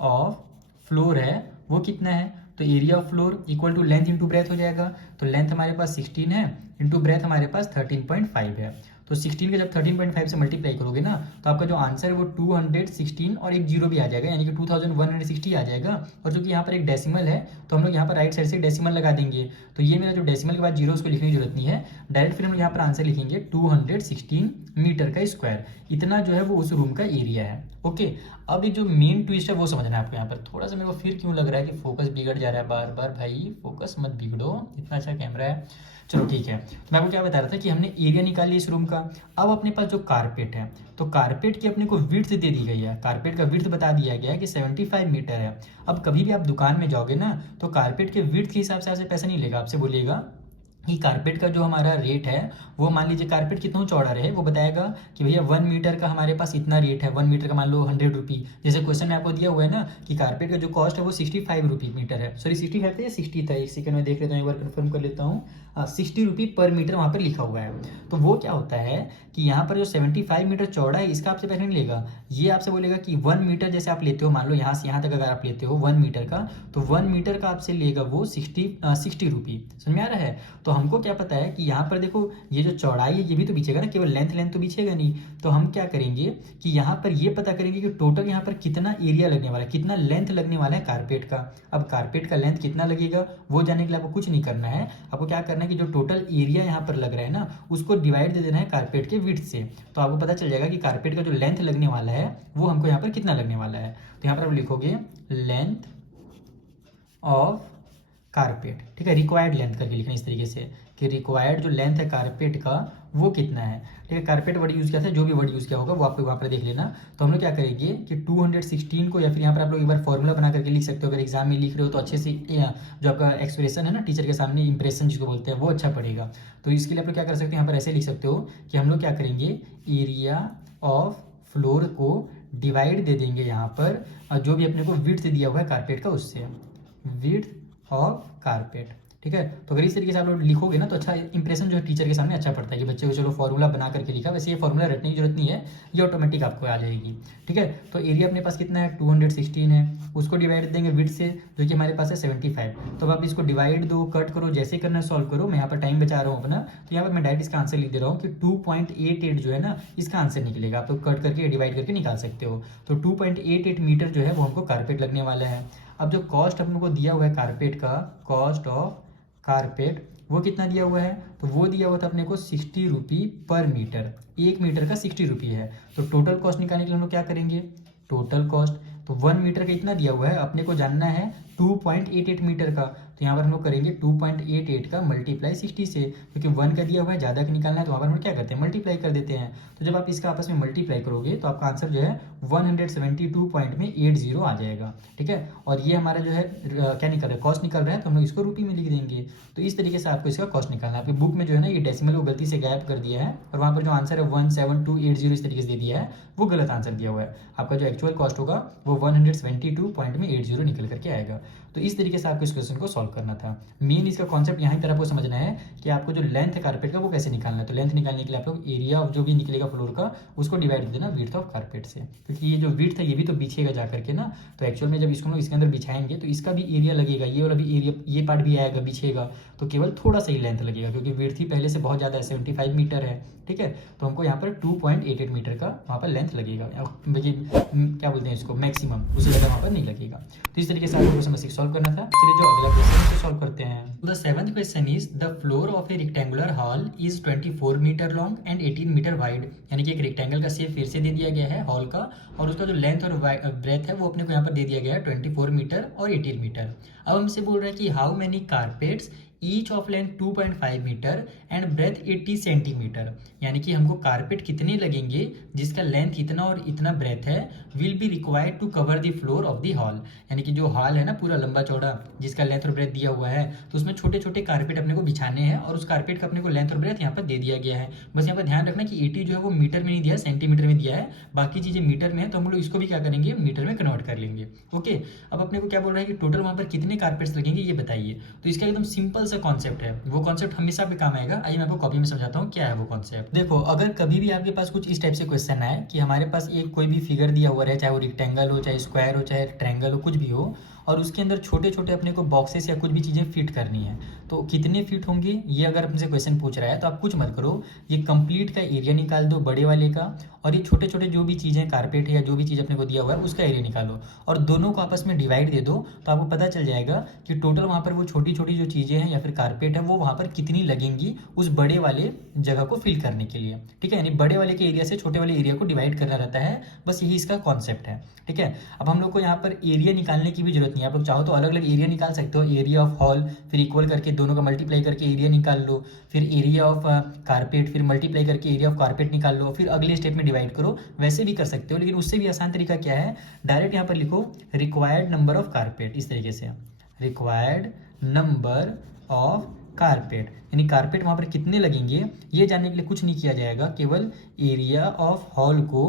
ऑफ फ्लोर है वो कितना है, तो area of floor equal to length into breadth हो जाएगा। तो लेंथ हमारे पास 16 है इंटू ब्रेथ हमारे पास 13.5 है। तो 16 का जब 13.5 से मल्टीप्लाई करोगे ना तो आपका जो आंसर है वो 216 और एक जीरो भी आ जाएगा, यानी कि 2160 आ जाएगा। और जो कि यहाँ पर एक डेसिमल है तो हम लोग यहाँ पर राइट साइड से डेसिमल लगा देंगे। तो ये मेरा जो डेसिमल के बाद जीरो उसको लिखने की जरूरत नहीं है, डायरेक्ट फिर हम यहाँ पर आंसर लिखेंगे 216 मीटर का स्क्वायर, इतना जो है वो उस रूम का एरिया है। ओके, अब एक जो मेन ट्विस्ट है वो समझना है आपको। यहाँ पर थोड़ा सा मेरे को फिर क्यों लग रहा है कि फोकस बिगड़ जा रहा है बार बार, भाई फोकस मत बिगड़ो, इतना अच्छा कैमरा है। चलो ठीक है, तो मैं आपको क्या बता रहा था कि हमने एरिया निकाल लिया इस रूम का। अब अपने पास जो कारपेट है तो कारपेट की अपने को विड्थ दे दी गई है, कारपेट का विड्थ बता दिया गया है कि 75 मीटर है। अब कभी भी आप दुकान में जाओगे ना तो कारपेट के विड्थ के हिसाब से आपसे पैसा नहीं लेगा, आपसे बोलेगा कि कारपेट का जो हमारा रेट है वो मान लीजिए कारपेट कितना चौड़ा रहे, वो बताएगा कि भैया 1 मीटर का हमारे पास इतना रेट है, 1 मीटर का मान लो 100 रुपी। जैसे क्वेश्चन में आपको दिया हुआ है ना कि कारपेट का जो कॉस्ट है वो 65 रुपी मीटर है, सॉरी 65 था या 60 था, एक सेकंड में देख लेता हूँ, एक बार कंफर्म कर लेता हूँ। 60 रुपी पर मीटर वहाँ पर लिखा हुआ है। तो वो क्या होता है कि यहाँ पर जो 75 मीटर चौड़ा है इसका आपसे पैसा नहीं लेगा, ये आपसे बोलेगा कि 1 मीटर जैसे आप लेते हो, मान लो यहाँ से यहाँ तक अगर आप लेते हो 1 मीटर का, तो 1 मीटर का आपसे लेगा वो 60 रुपी। समझ में आ रहा है। तो हमको क्या पता है कि यहाँ पर देखो ये जो चौड़ाई है ये भी तो बिछेगा ना, केवल लेंथ तो बिछेगा नहीं। तो हम क्या करेंगे कि यहाँ पर ये पता करेंगे कि टोटल यहाँ पर कितना एरिया लगने वाला है, कितना लेंथ लगने वाला है कारपेट का। अब कारपेट का लेंथ कितना लगेगा वो जानने के लिए आपको कुछ नहीं करना है, आपको क्या करना है कि जो टोटल एरिया यहाँ पर लग रहा है ना उसको डिवाइड दे देना है कारपेट के विड्थ से। तो आपको पता चल जाएगा कि कारपेट का जो लेंथ लगने वाला है वो हमको यहाँ पर कितना लगने वाला है। तो यहाँ पर आप लिखोगे लेंथ ऑफ कारपेट, ठीक है, रिक्वायर्ड लेंथ करके लिखना इस तरीके से कि रिक्वायर्ड जो लेंथ है कारपेट का वो कितना है। ठीक है, कारपेट वर्ड यूज़ किया था, जो भी वर्ड यूज़ किया होगा वो आपको वहाँ पर देख लेना। तो हम लोग क्या करेंगे कि 216 को, या फिर यहाँ पर आप लोग एक बार फॉर्मूला बना करके लिख सकते हो, अगर एग्जाम में लिख रहे हो तो अच्छे से जो आपका एक्सप्रेशन है ना टीचर के सामने, इंप्रेशन जिसको बोलते हैं, वो अच्छा पड़ेगा। तो इसके लिए आप लोग क्या कर सकते हो, यहाँ पर ऐसे लिख सकते हो कि हम लोग क्या करेंगे, एरिया ऑफ फ्लोर को डिवाइड दे देंगे यहाँ पर जो भी अपने को विड्थ दिया हुआ है कारपेट का उससे, विड्थ ऑफ कारपेट। ठीक है, तो अगर इस तरीके से आप लोग लिखोगे ना तो अच्छा इंप्रेशन जो है टीचर के सामने अच्छा पड़ता है कि बच्चे को चलो फॉर्मूला बना करके लिखा। वैसे ये फॉर्मूला रटने की जरूरत नहीं है, ये ऑटोमेटिक आपको आ जाएगी। ठीक है, तो एरिया अपने पास कितना है 216 है, उसको डिवाइड देंगे विड्थ से जो कि हमारे पास है 75। तो अब आप इसको डिवाइड दो, कट करो, जैसे करना सॉल्व करो। मैं यहाँ पर टाइम बचा रहा हूँ अपना, तो यहाँ पर मैं डायरेक्ट इसका आंसर लिख दे रहा हूँ कि 2.88 जो है ना इसका आंसर निकलेगा। आप लोग कट करके डिवाइड करके निकाल सकते हो। तो 2.88 मीटर जो है वो हमको कारपेट लगने वाला है। अब जो कॉस्ट अपने को दिया हुआ है कारपेट का, कॉस्ट ऑफ कारपेट वो कितना दिया हुआ है, तो वो दिया हुआ था अपने को 60 रुपी पर मीटर, 1 मीटर का 60 रुपी है। तो टोटल कॉस्ट निकालने के लिए हम लोग क्या करेंगे, टोटल कॉस्ट, तो 1 मीटर का इतना दिया हुआ है, अपने को जानना है 2.88 मीटर का, तो यहाँ पर हम लोग करेंगे 2.88 का मल्टीप्लाई 60 से, क्योंकि 1 का दिया हुआ है, ज़्यादा का निकालना है, तो वहाँ पर हम लोग क्या करते हैं, मल्टीप्लाई कर देते हैं। तो जब आप इसका आपस में मल्टीप्लाई करोगे तो आपका आंसर जो है 172.80 आ जाएगा, ठीक है। और ये हमारा जो है क्या निकल रहा है, कॉस्ट निकल रहा है, तो हम लोग इसको रुपये में लिख देंगे। तो इस तरीके से आपको इसका कॉस्ट निकालना है। आपकी बुक में जो है ना ये डेसिमल को गलती से गायब कर दिया है, और वहाँ पर जो आंसर है 17280 इस तरीके से दे दिया है, वो गलत आंसर दिया हुआ है। आपका जो एक्चुअल कॉस्ट होगा वो 172.80 निकल करके आएगा। तो इस तरीके से आपको इस क्वेश्चन को सॉल्व करना था। मेन इसका कॉन्सेप्ट यहाँ पर आपको समझना है कि आपको जो लेंथ है कारपेट का वो कैसे निकालना है। तो लेंथ निकालने के लिए आप लोग एरिया ऑफ जो भी निकलेगा फ्लोर का उसको डिवाइड कर देना विड्थ ऑफ कारपेट से, क्योंकि ये जो विड्थ है ये भी तो बिछेगा जा करके ना। तो एक्चुअल में जब इसको हम लोग इसके अंदर बिछाएंगे तो इसका भी एरिया लगेगा, ये वाला भी एरिया, ये पार्ट भी आएगा, बिछेगा, तो केवल थोड़ा सा ही लेंथ लगेगा, क्योंकि विड्थ ही पहले से बहुत ज़्यादा है, 75 मीटर है, ठीक है। तो हमको यहाँ पर 2.88 मीटर का वहाँ पर लेंथ लगेगा, क्या बोलते हैं इसको, मैक्सिमम, उससे ज़्यादा वहाँ पर नहीं लगेगा। तो इस तरीके से आपको क्वेश्चन बेसिक सॉल्व करना था। चलिए जो अगला क्वेश्चन है सॉल्व करते हैं। The 7th question is the floor of a rectangular hall is 24 metre long and 18 metre wide, यानी कि एक रेक्टेंगल का शेप फिर से दे दिया गया है हॉल का, और उसका जो लेंथ और ब्रेथ है वो अपने को यहाँ पर दे दिया गया है 24 मीटर और 18 मीटर। अब हमसे बोल रहा है कि how many carpets each of length 2.5 metre and breadth 80 centimetre, यानी कि हमको कारपेट कितने लगेंगे जिसका लेंथ इतना और इतना ब्रेथ है, will be required to cover the floor of the hall, यानी कि जो हॉल है ना पूरा लंबा चौड़ा जिसका लेंथ और ब्रेथ दिया हुआ है, तो उसमें छोटे छोटे कारपेट अपने को बिछाने हैं, और उस कारपेट का अपने को लेंथ और ब्रेथ यहाँ पर दे दिया गया है। बस यहाँ पर ध्यान रखना कि 80 जो है वो मीटर में नहीं दिया है, सेंटीमीटर में दिया है, बाकी चीज़ें मीटर में है, तो हम लोग इसको भी क्या करेंगे, मीटर में कन्वर्ट कर लेंगे। ओके, अब अपने को क्या बोल रहा है कि टोटल वहाँ पर कितने कारपेट्स लगेंगे ये बताइए। तो इसका एकदम सिंपल सा कॉन्सेप्ट है, वो कॉन्सेप्ट हमेशा पे काम आएगा। आइए मैं आपको कॉपी में समझाता हूँ क्या है वो कॉन्सेप्ट। देखो, अगर कभी भी आपके पास कुछ इस टाइप से क्वेश्चन आए कि हमारे पास एक कोई भी फिगर दिया हुआ है, चाहे वो रेक्टेंगल हो, चाहे स्क्वायर हो, चाहे ट्रायंगल हो, कुछ भी हो, और उसके अंदर छोटे छोटे अपने को बॉक्सेस या कुछ भी चीज़ें फिट करनी है, तो कितने फिट होंगे ये अगर आपसे क्वेश्चन पूछ रहा है तो आप कुछ मत करो, ये कंप्लीट का एरिया निकाल दो बड़े वाले का, और ये छोटे छोटे जो भी चीज़ें कारपेट है या जो भी चीज़ अपने को दिया हुआ है उसका एरिया निकालो, और दोनों को आपस में डिवाइड दे दो, तो आपको पता चल जाएगा कि टोटल वहाँ पर वो छोटी छोटी जो चीज़ें हैं या फिर कारपेट है वो वहाँ पर कितनी लगेंगी उस बड़े वाले जगह को फिल करने के लिए, ठीक है। यानी बड़े वाले के एरिया से छोटे वाले एरिया को डिवाइड करना रहता है, बस यही इसका कॉन्सेप्ट है, ठीक है। अब हम लोग को यहाँ पर एरिया निकालने की भी जरूरत नहीं है, आप लोग चाहो तो अलग अलग एरिया निकाल सकते हो, एरिया ऑफ हॉल, फिर इक्वल करके दोनों का मल्टीप्लाई करके एरिया निकाल लो, फिर एरिया ऑफ कारपेट, फिर मल्टीप्लाई करके एरिया ऑफ कारपेट निकाल लो, फिर अगले स्टेप में डिवाइड करो, वैसे भी कर सकते हो। लेकिन उससे भी आसान तरीका क्या है, डायरेक्ट यहाँ पर लिखो रिक्वायर्ड नंबर ऑफ कारपेट, इस तरीके से रिक्वायर्ड नंबर ऑफ कारपेट, यानी कारपेट वहाँ पर कितने लगेंगे ये जानने के लिए कुछ नहीं किया जाएगा, केवल एरिया ऑफ हॉल को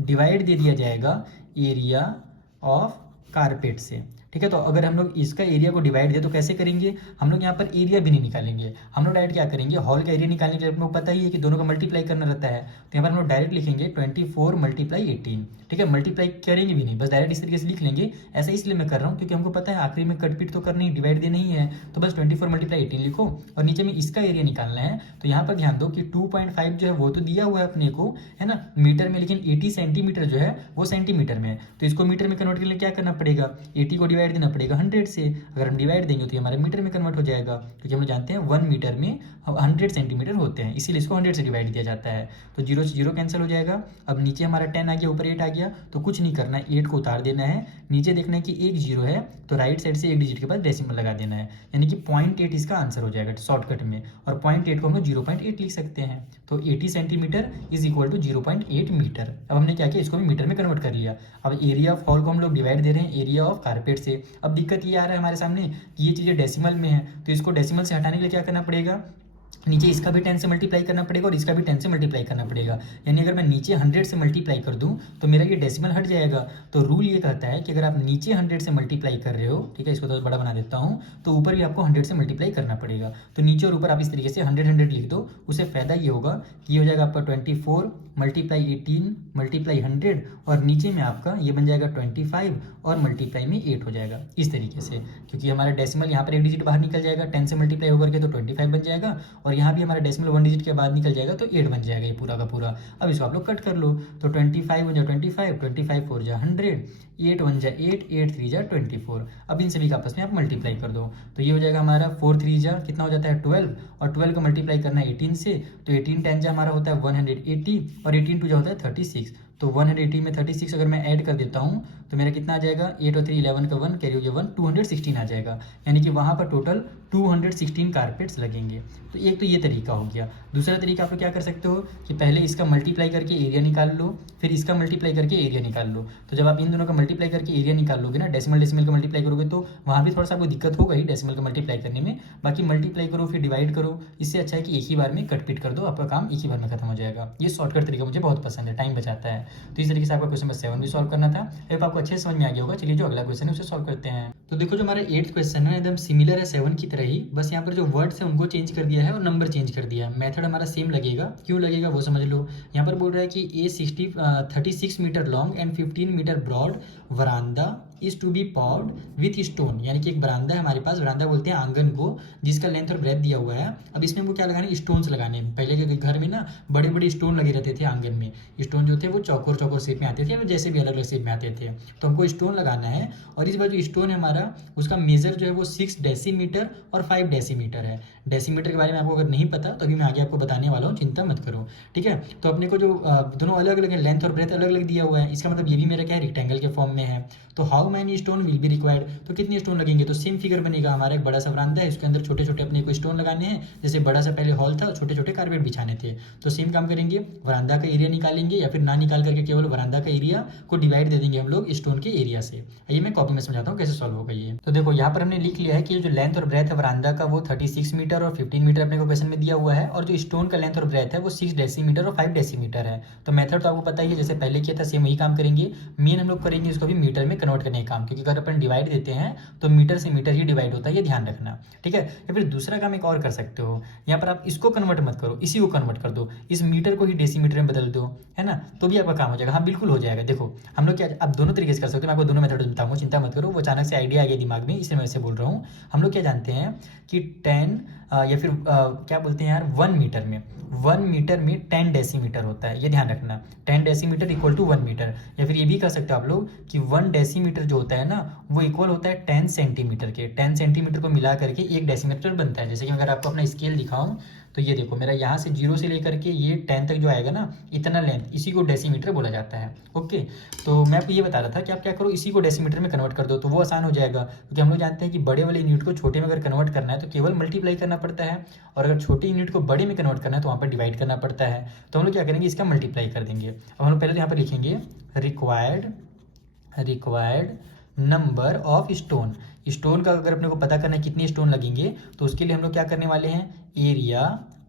डिवाइड दे दिया जाएगा एरिया ऑफ कारपेट से, ठीक है। तो अगर हम लोग इसका एरिया को डिवाइड दे तो कैसे करेंगे, हम लोग यहाँ पर एरिया भी नहीं निकालेंगे, हम लोग डायरेक्ट क्या करेंगे, हॉल का एरिया निकालने के लिए अपने को पता ही है कि दोनों का मल्टीप्लाई करना रहता है, तो यहाँ पर हम लोग डायरेक्ट लिखेंगे 24 मल्टीप्लाई 18, ठीक है। मल्टीप्लाई करेंगे भी नहीं, बस डायरेक्ट इस तरीके से लिख लेंगे। ऐसा इसलिए मैं कर रहा हूँ क्योंकि हमको पता है आखिरी में कट पीट तो करनी, डिवाइड देना ही है, तो बस 24 मल्टीप्लाई 18 लिखो, और नीचे में इसका एरिया निकालना है। तो यहाँ पर ध्यान दो कि 2.5 जो है वो तो दिया हुआ है अपने को, है ना, मीटर में, लेकिन 80 सेंटीमीटर जो है वो सेंटीमीटर में है, तो इसको मीटर में कन्वर्ट करने के लिए क्या करना पड़ेगा, 80 को डिवाइड देना पड़ेगा 100 से। अगर हम डिवाइड देंगे तो ये हमारे मीटर में कन्वर्ट हो जाएगा, क्योंकि हम लोग जानते हैं 1 मीटर में 100 सेंटीमीटर होते हैं, इसीलिए इसको 100 से डिवाइड दिया जाता है। तो 0 से 0 कैंसिल हो जाएगा। अब नीचे हमारा 10 आ गया, ऊपर 8 आ गया, तो कुछ नहीं करना है, 8 को उतार देना है, नीचे देखना है कि एक 0 है तो राइट साइड से एक डिजिट के बाद डेसिमल लगा देना है, यानी कि 0.8 इसका आंसर हो जाएगा शॉर्टकट में, और 0.8 को हम लोग 0.8 लिख सकते हैं। तो 80 centimetre is equal to 0.8 metre. अब हमने क्या किया, इसको भी मीटर में कन्वर्ट कर लिया। अब एरिया ऑफ हॉल को हम लोग डिवाइड दे रहे हैं एरिया ऑफ कारपेट से। अब दिक्कत ये आ रहा है हमारे सामने कि ये चीज़ें डेसिमल में है, तो इसको डेसिमल से हटाने के लिए क्या करना पड़ेगा, नीचे इसका भी 10 से मल्टीप्लाई करना पड़ेगा और इसका भी 10 से मल्टीप्लाई करना पड़ेगा, यानी अगर मैं नीचे 100 से मल्टीप्लाई कर दूं तो मेरा ये डेसिमल हट जाएगा। तो रूल ये कहता है कि अगर आप नीचे 100 से मल्टीप्लाई कर रहे हो, ठीक है, इसको तो बड़ा बना देता हूँ, तो ऊपर भी आपको 100 से मल्टीप्लाई करना पड़ेगा। तो नीचे और ऊपर आप इस तरीके से 100 लिख दो, उससे फ़ायदा ये होगा कि ये हो जाएगा आपका 24 मल्टीप्लाई 18 मल्टीप्लाई 100, और नीचे में आपका ये बन जाएगा 25 और मल्टीप्लाई में 8 हो जाएगा, इस तरीके से, क्योंकि हमारा डेसिमल यहाँ पर एक डिजिट बाहर निकल जाएगा, 10 से मल्टीप्लाई होकर के तो 25 बन जाएगा, और यहाँ भी हमारा डेसिमल 1 डिजिट के बाद निकल जाएगा तो 8 बन जाएगा ये पूरा का पूरा। अब इसको आप लोग कट कर लो, तो 25 बन जाए 25, 25 4 जा 100, 8 1 जा 8, 8 3 जा 24। अब इन सभी का आपस में आप मल्टीप्लाई कर दो, तो ये हो जाएगा हमारा 4 3 जा कितना हो जाता है 12, और 12 को मल्टीप्लाई करना है 18 से, तो 18 10 जा हमारा होता है 180, और 18 2 जा होता है 36। तो 180 में 36 अगर मैं ऐड कर देता हूँ तो मेरा कितना आ जाएगा, 8 और 3 11 का 1 कैरी हो गया 1, 216 आ जाएगा। यानी कि वहाँ पर टोटल 216 कारपेट्स लगेंगे। तो एक तो ये तरीका हो गया। दूसरा तरीका आप लोग क्या कर सकते हो कि पहले इसका मल्टीप्लाई करके एरिया निकाल लो, फिर इसका मल्टीप्लाई करके एरिया निकाल लो। तो जब आप इन दोनों का मल्टीप्लाई करके एरिया निकाल लोगे ना, डेसिमल डेसिमल का मल्टीप्लाई करोगे तो वहाँ भी थोड़ा सा आपको दिक्कत होगा ही डेसिमल का मल्टीप्लाई करने में। बाकी मल्टीप्लाई करो फिर डिवाइड करो, इससे अच्छा है कि एक ही बार में कट पिट कर दो, आपका काम एक ही बार में खत्म हो जाएगा। ये शॉर्टकट तरीका मुझे बहुत पसंद है, टाइम बचाता है। तो इस तरीके से आपका क्वेश्चन नंबर 7 भी सॉल्व करना था। अब आपको अच्छे से समझ में आ गया होगा। चलिए जो अगला क्वेश्चन है उसे सॉल्व करते हैं। तो देखो जो हमारा 8th क्वेश्चन है एकदम सिमिलर है 7 की तरह ही, बस यहाँ पर जो वर्ड्स है उनको चेंज कर दिया है और नंबर चेंज कर दिया है। मेथड हमारा सेम लगेगा, क्यों लगेगा वो समझ लो। यहाँ पर बोल रहा है कि 36 metre long and 15 metre broad verandah is to be paved with stone. यानी कि एक बरामदा है हमारे पास, बरामदा बोलते हैं आंगन को, जिसका लेंथ और ब्रेथ दिया हुआ है। अब इसमें हमको क्या लगाने, स्टोन्स लगाने हैं। पहले के घर में ना बड़े बड़े स्टोन लगे रहते थे आंगन में। स्टोन जो थे वो चौकोर चौकोर शेप में आते थे, जैसे भी अलग अलग शेप में आते थे। तो हमको स्टोन लगाना है, और इस बार जो स्टोन है हमारा उसका मेजर जो है वो 6 डेसीमीटर और 5 डेसीमीटर है। डेसीमीटर के बारे में आपको अगर नहीं पता तो अभी मैं आगे आपको बताने वाला हूँ, चिंता मत करो, ठीक है। तो अपने को जो दोनों अलग अलग है, लेंथ और ब्रेथ अलग अलग दिया हुआ है, इसका मतलब ये भी मेरा क्या है, रेक्टेंगल के फॉर्म में है। तो how many stone will be required, तो कितने स्टोन लगेंगे, तो सेम फिगर बनेगा। हमारा एक बड़ा सा बरामदा है, उसके अंदर छोटे छोटे अपने को स्टोन लगाने हैं। जैसे बड़ा सा पहले हॉल था, छोटे छोटे कारपेट बिछाने थे, तो सेम काम करेंगे। बरामदा का एरिया निकालेंगे, या फिर ना निकाल करके केवल बरामदा का एरिया को डिवाइड दे देंगे हम लोग स्टोन के एरिया से। आइए मैं कॉपी में समझाता हूँ कैसे सॉल्व होगा ये। तो देखो यहाँ पर हमने लिख लिया है कि जो लेंथ और ब्रेथ है बरामदा का वो 36 मीटर और 15 मीटर अपने को क्वेश्चन में दिया हुआ है, और जो स्टोन का लेंथ और ब्रेथ है वो 6 डेसीमीटर और 5 डेसीमीटर है। तो मेथड तो आपको पता ही है, जैसे पहले किया था सेम वही काम करेंगे। मेन हम लोग करेंगे इसको भी मीटर में कन्वर्ट करने का काम, क्योंकि अगर अपन डिवाइड देते हैं तो मीटर से मीटर ही डिवाइड होता है, ये ध्यान रखना, ठीक है। या फिर दूसरा काम एक और कर सकते हो, यहाँ पर आप इसको कन्वर्ट मत करो, इसी को कन्वर्ट कर दो, इस मीटर को ही डेसीमीटर में बदल दो, है ना, तो भी आपका काम हो जाएगा। हाँ बिल्कुल हो जाएगा। देखो हम लोग क्या, आप दोनों तरीके से कर सकते हो, मैं आपको दोनों मेथड बताऊंगा, चिंता मत करो। वो अचानक से आइडिया आ गया दिमाग में, इसलिए मैं ऐसे बोल रहा हूँ। हम लोग क्या जानते हैं कि 10 या फिर क्या बोलते हैं यार, 1 मीटर में 10 डेसीमीटर होता है, ये ध्यान रखना। 10 डेसीमीटर इक्वल टू 1 मीटर। या फिर ये भी कर सकते हो आप लोग कि 1 डेसीमीटर जो होता है ना वो इक्वल होता है 10 सेंटीमीटर के। 10 सेंटीमीटर को मिला करके 1 डेसीमीटर बनता है। जैसे कि अगर आपको अपना स्केल दिखाऊं तो ये देखो, मेरा यहाँ से 0 से लेकर के ये 10 तक जो आएगा ना, इतना लेंथ, इसी को डेसीमीटर बोला जाता है। ओके, तो मैं आपको ये बता रहा था कि आप क्या करो, इसी को डेसीमीटर में कन्वर्ट कर दो, तो वो आसान हो जाएगा। क्योंकि हम लोग जानते हैं कि बड़े वाले यूनिट को छोटे में अगर कन्वर्ट करना है तो केवल मल्टीप्लाई करना पड़ता है, और अगर छोटे यूनिट को बड़े में कन्वर्ट करना है तो वहाँ पर डिवाइड करना पड़ता है। तो हम लोग क्या करेंगे, इसका मल्टीप्लाई कर देंगे। अब हम लोग पहले तो यहाँ पर लिखेंगे required number of stone. Stone का अगर अपने को पता करना है कितने स्टोन लगेंगे, तो उसके लिए हम लोग क्या करने वाले हैं, एरिया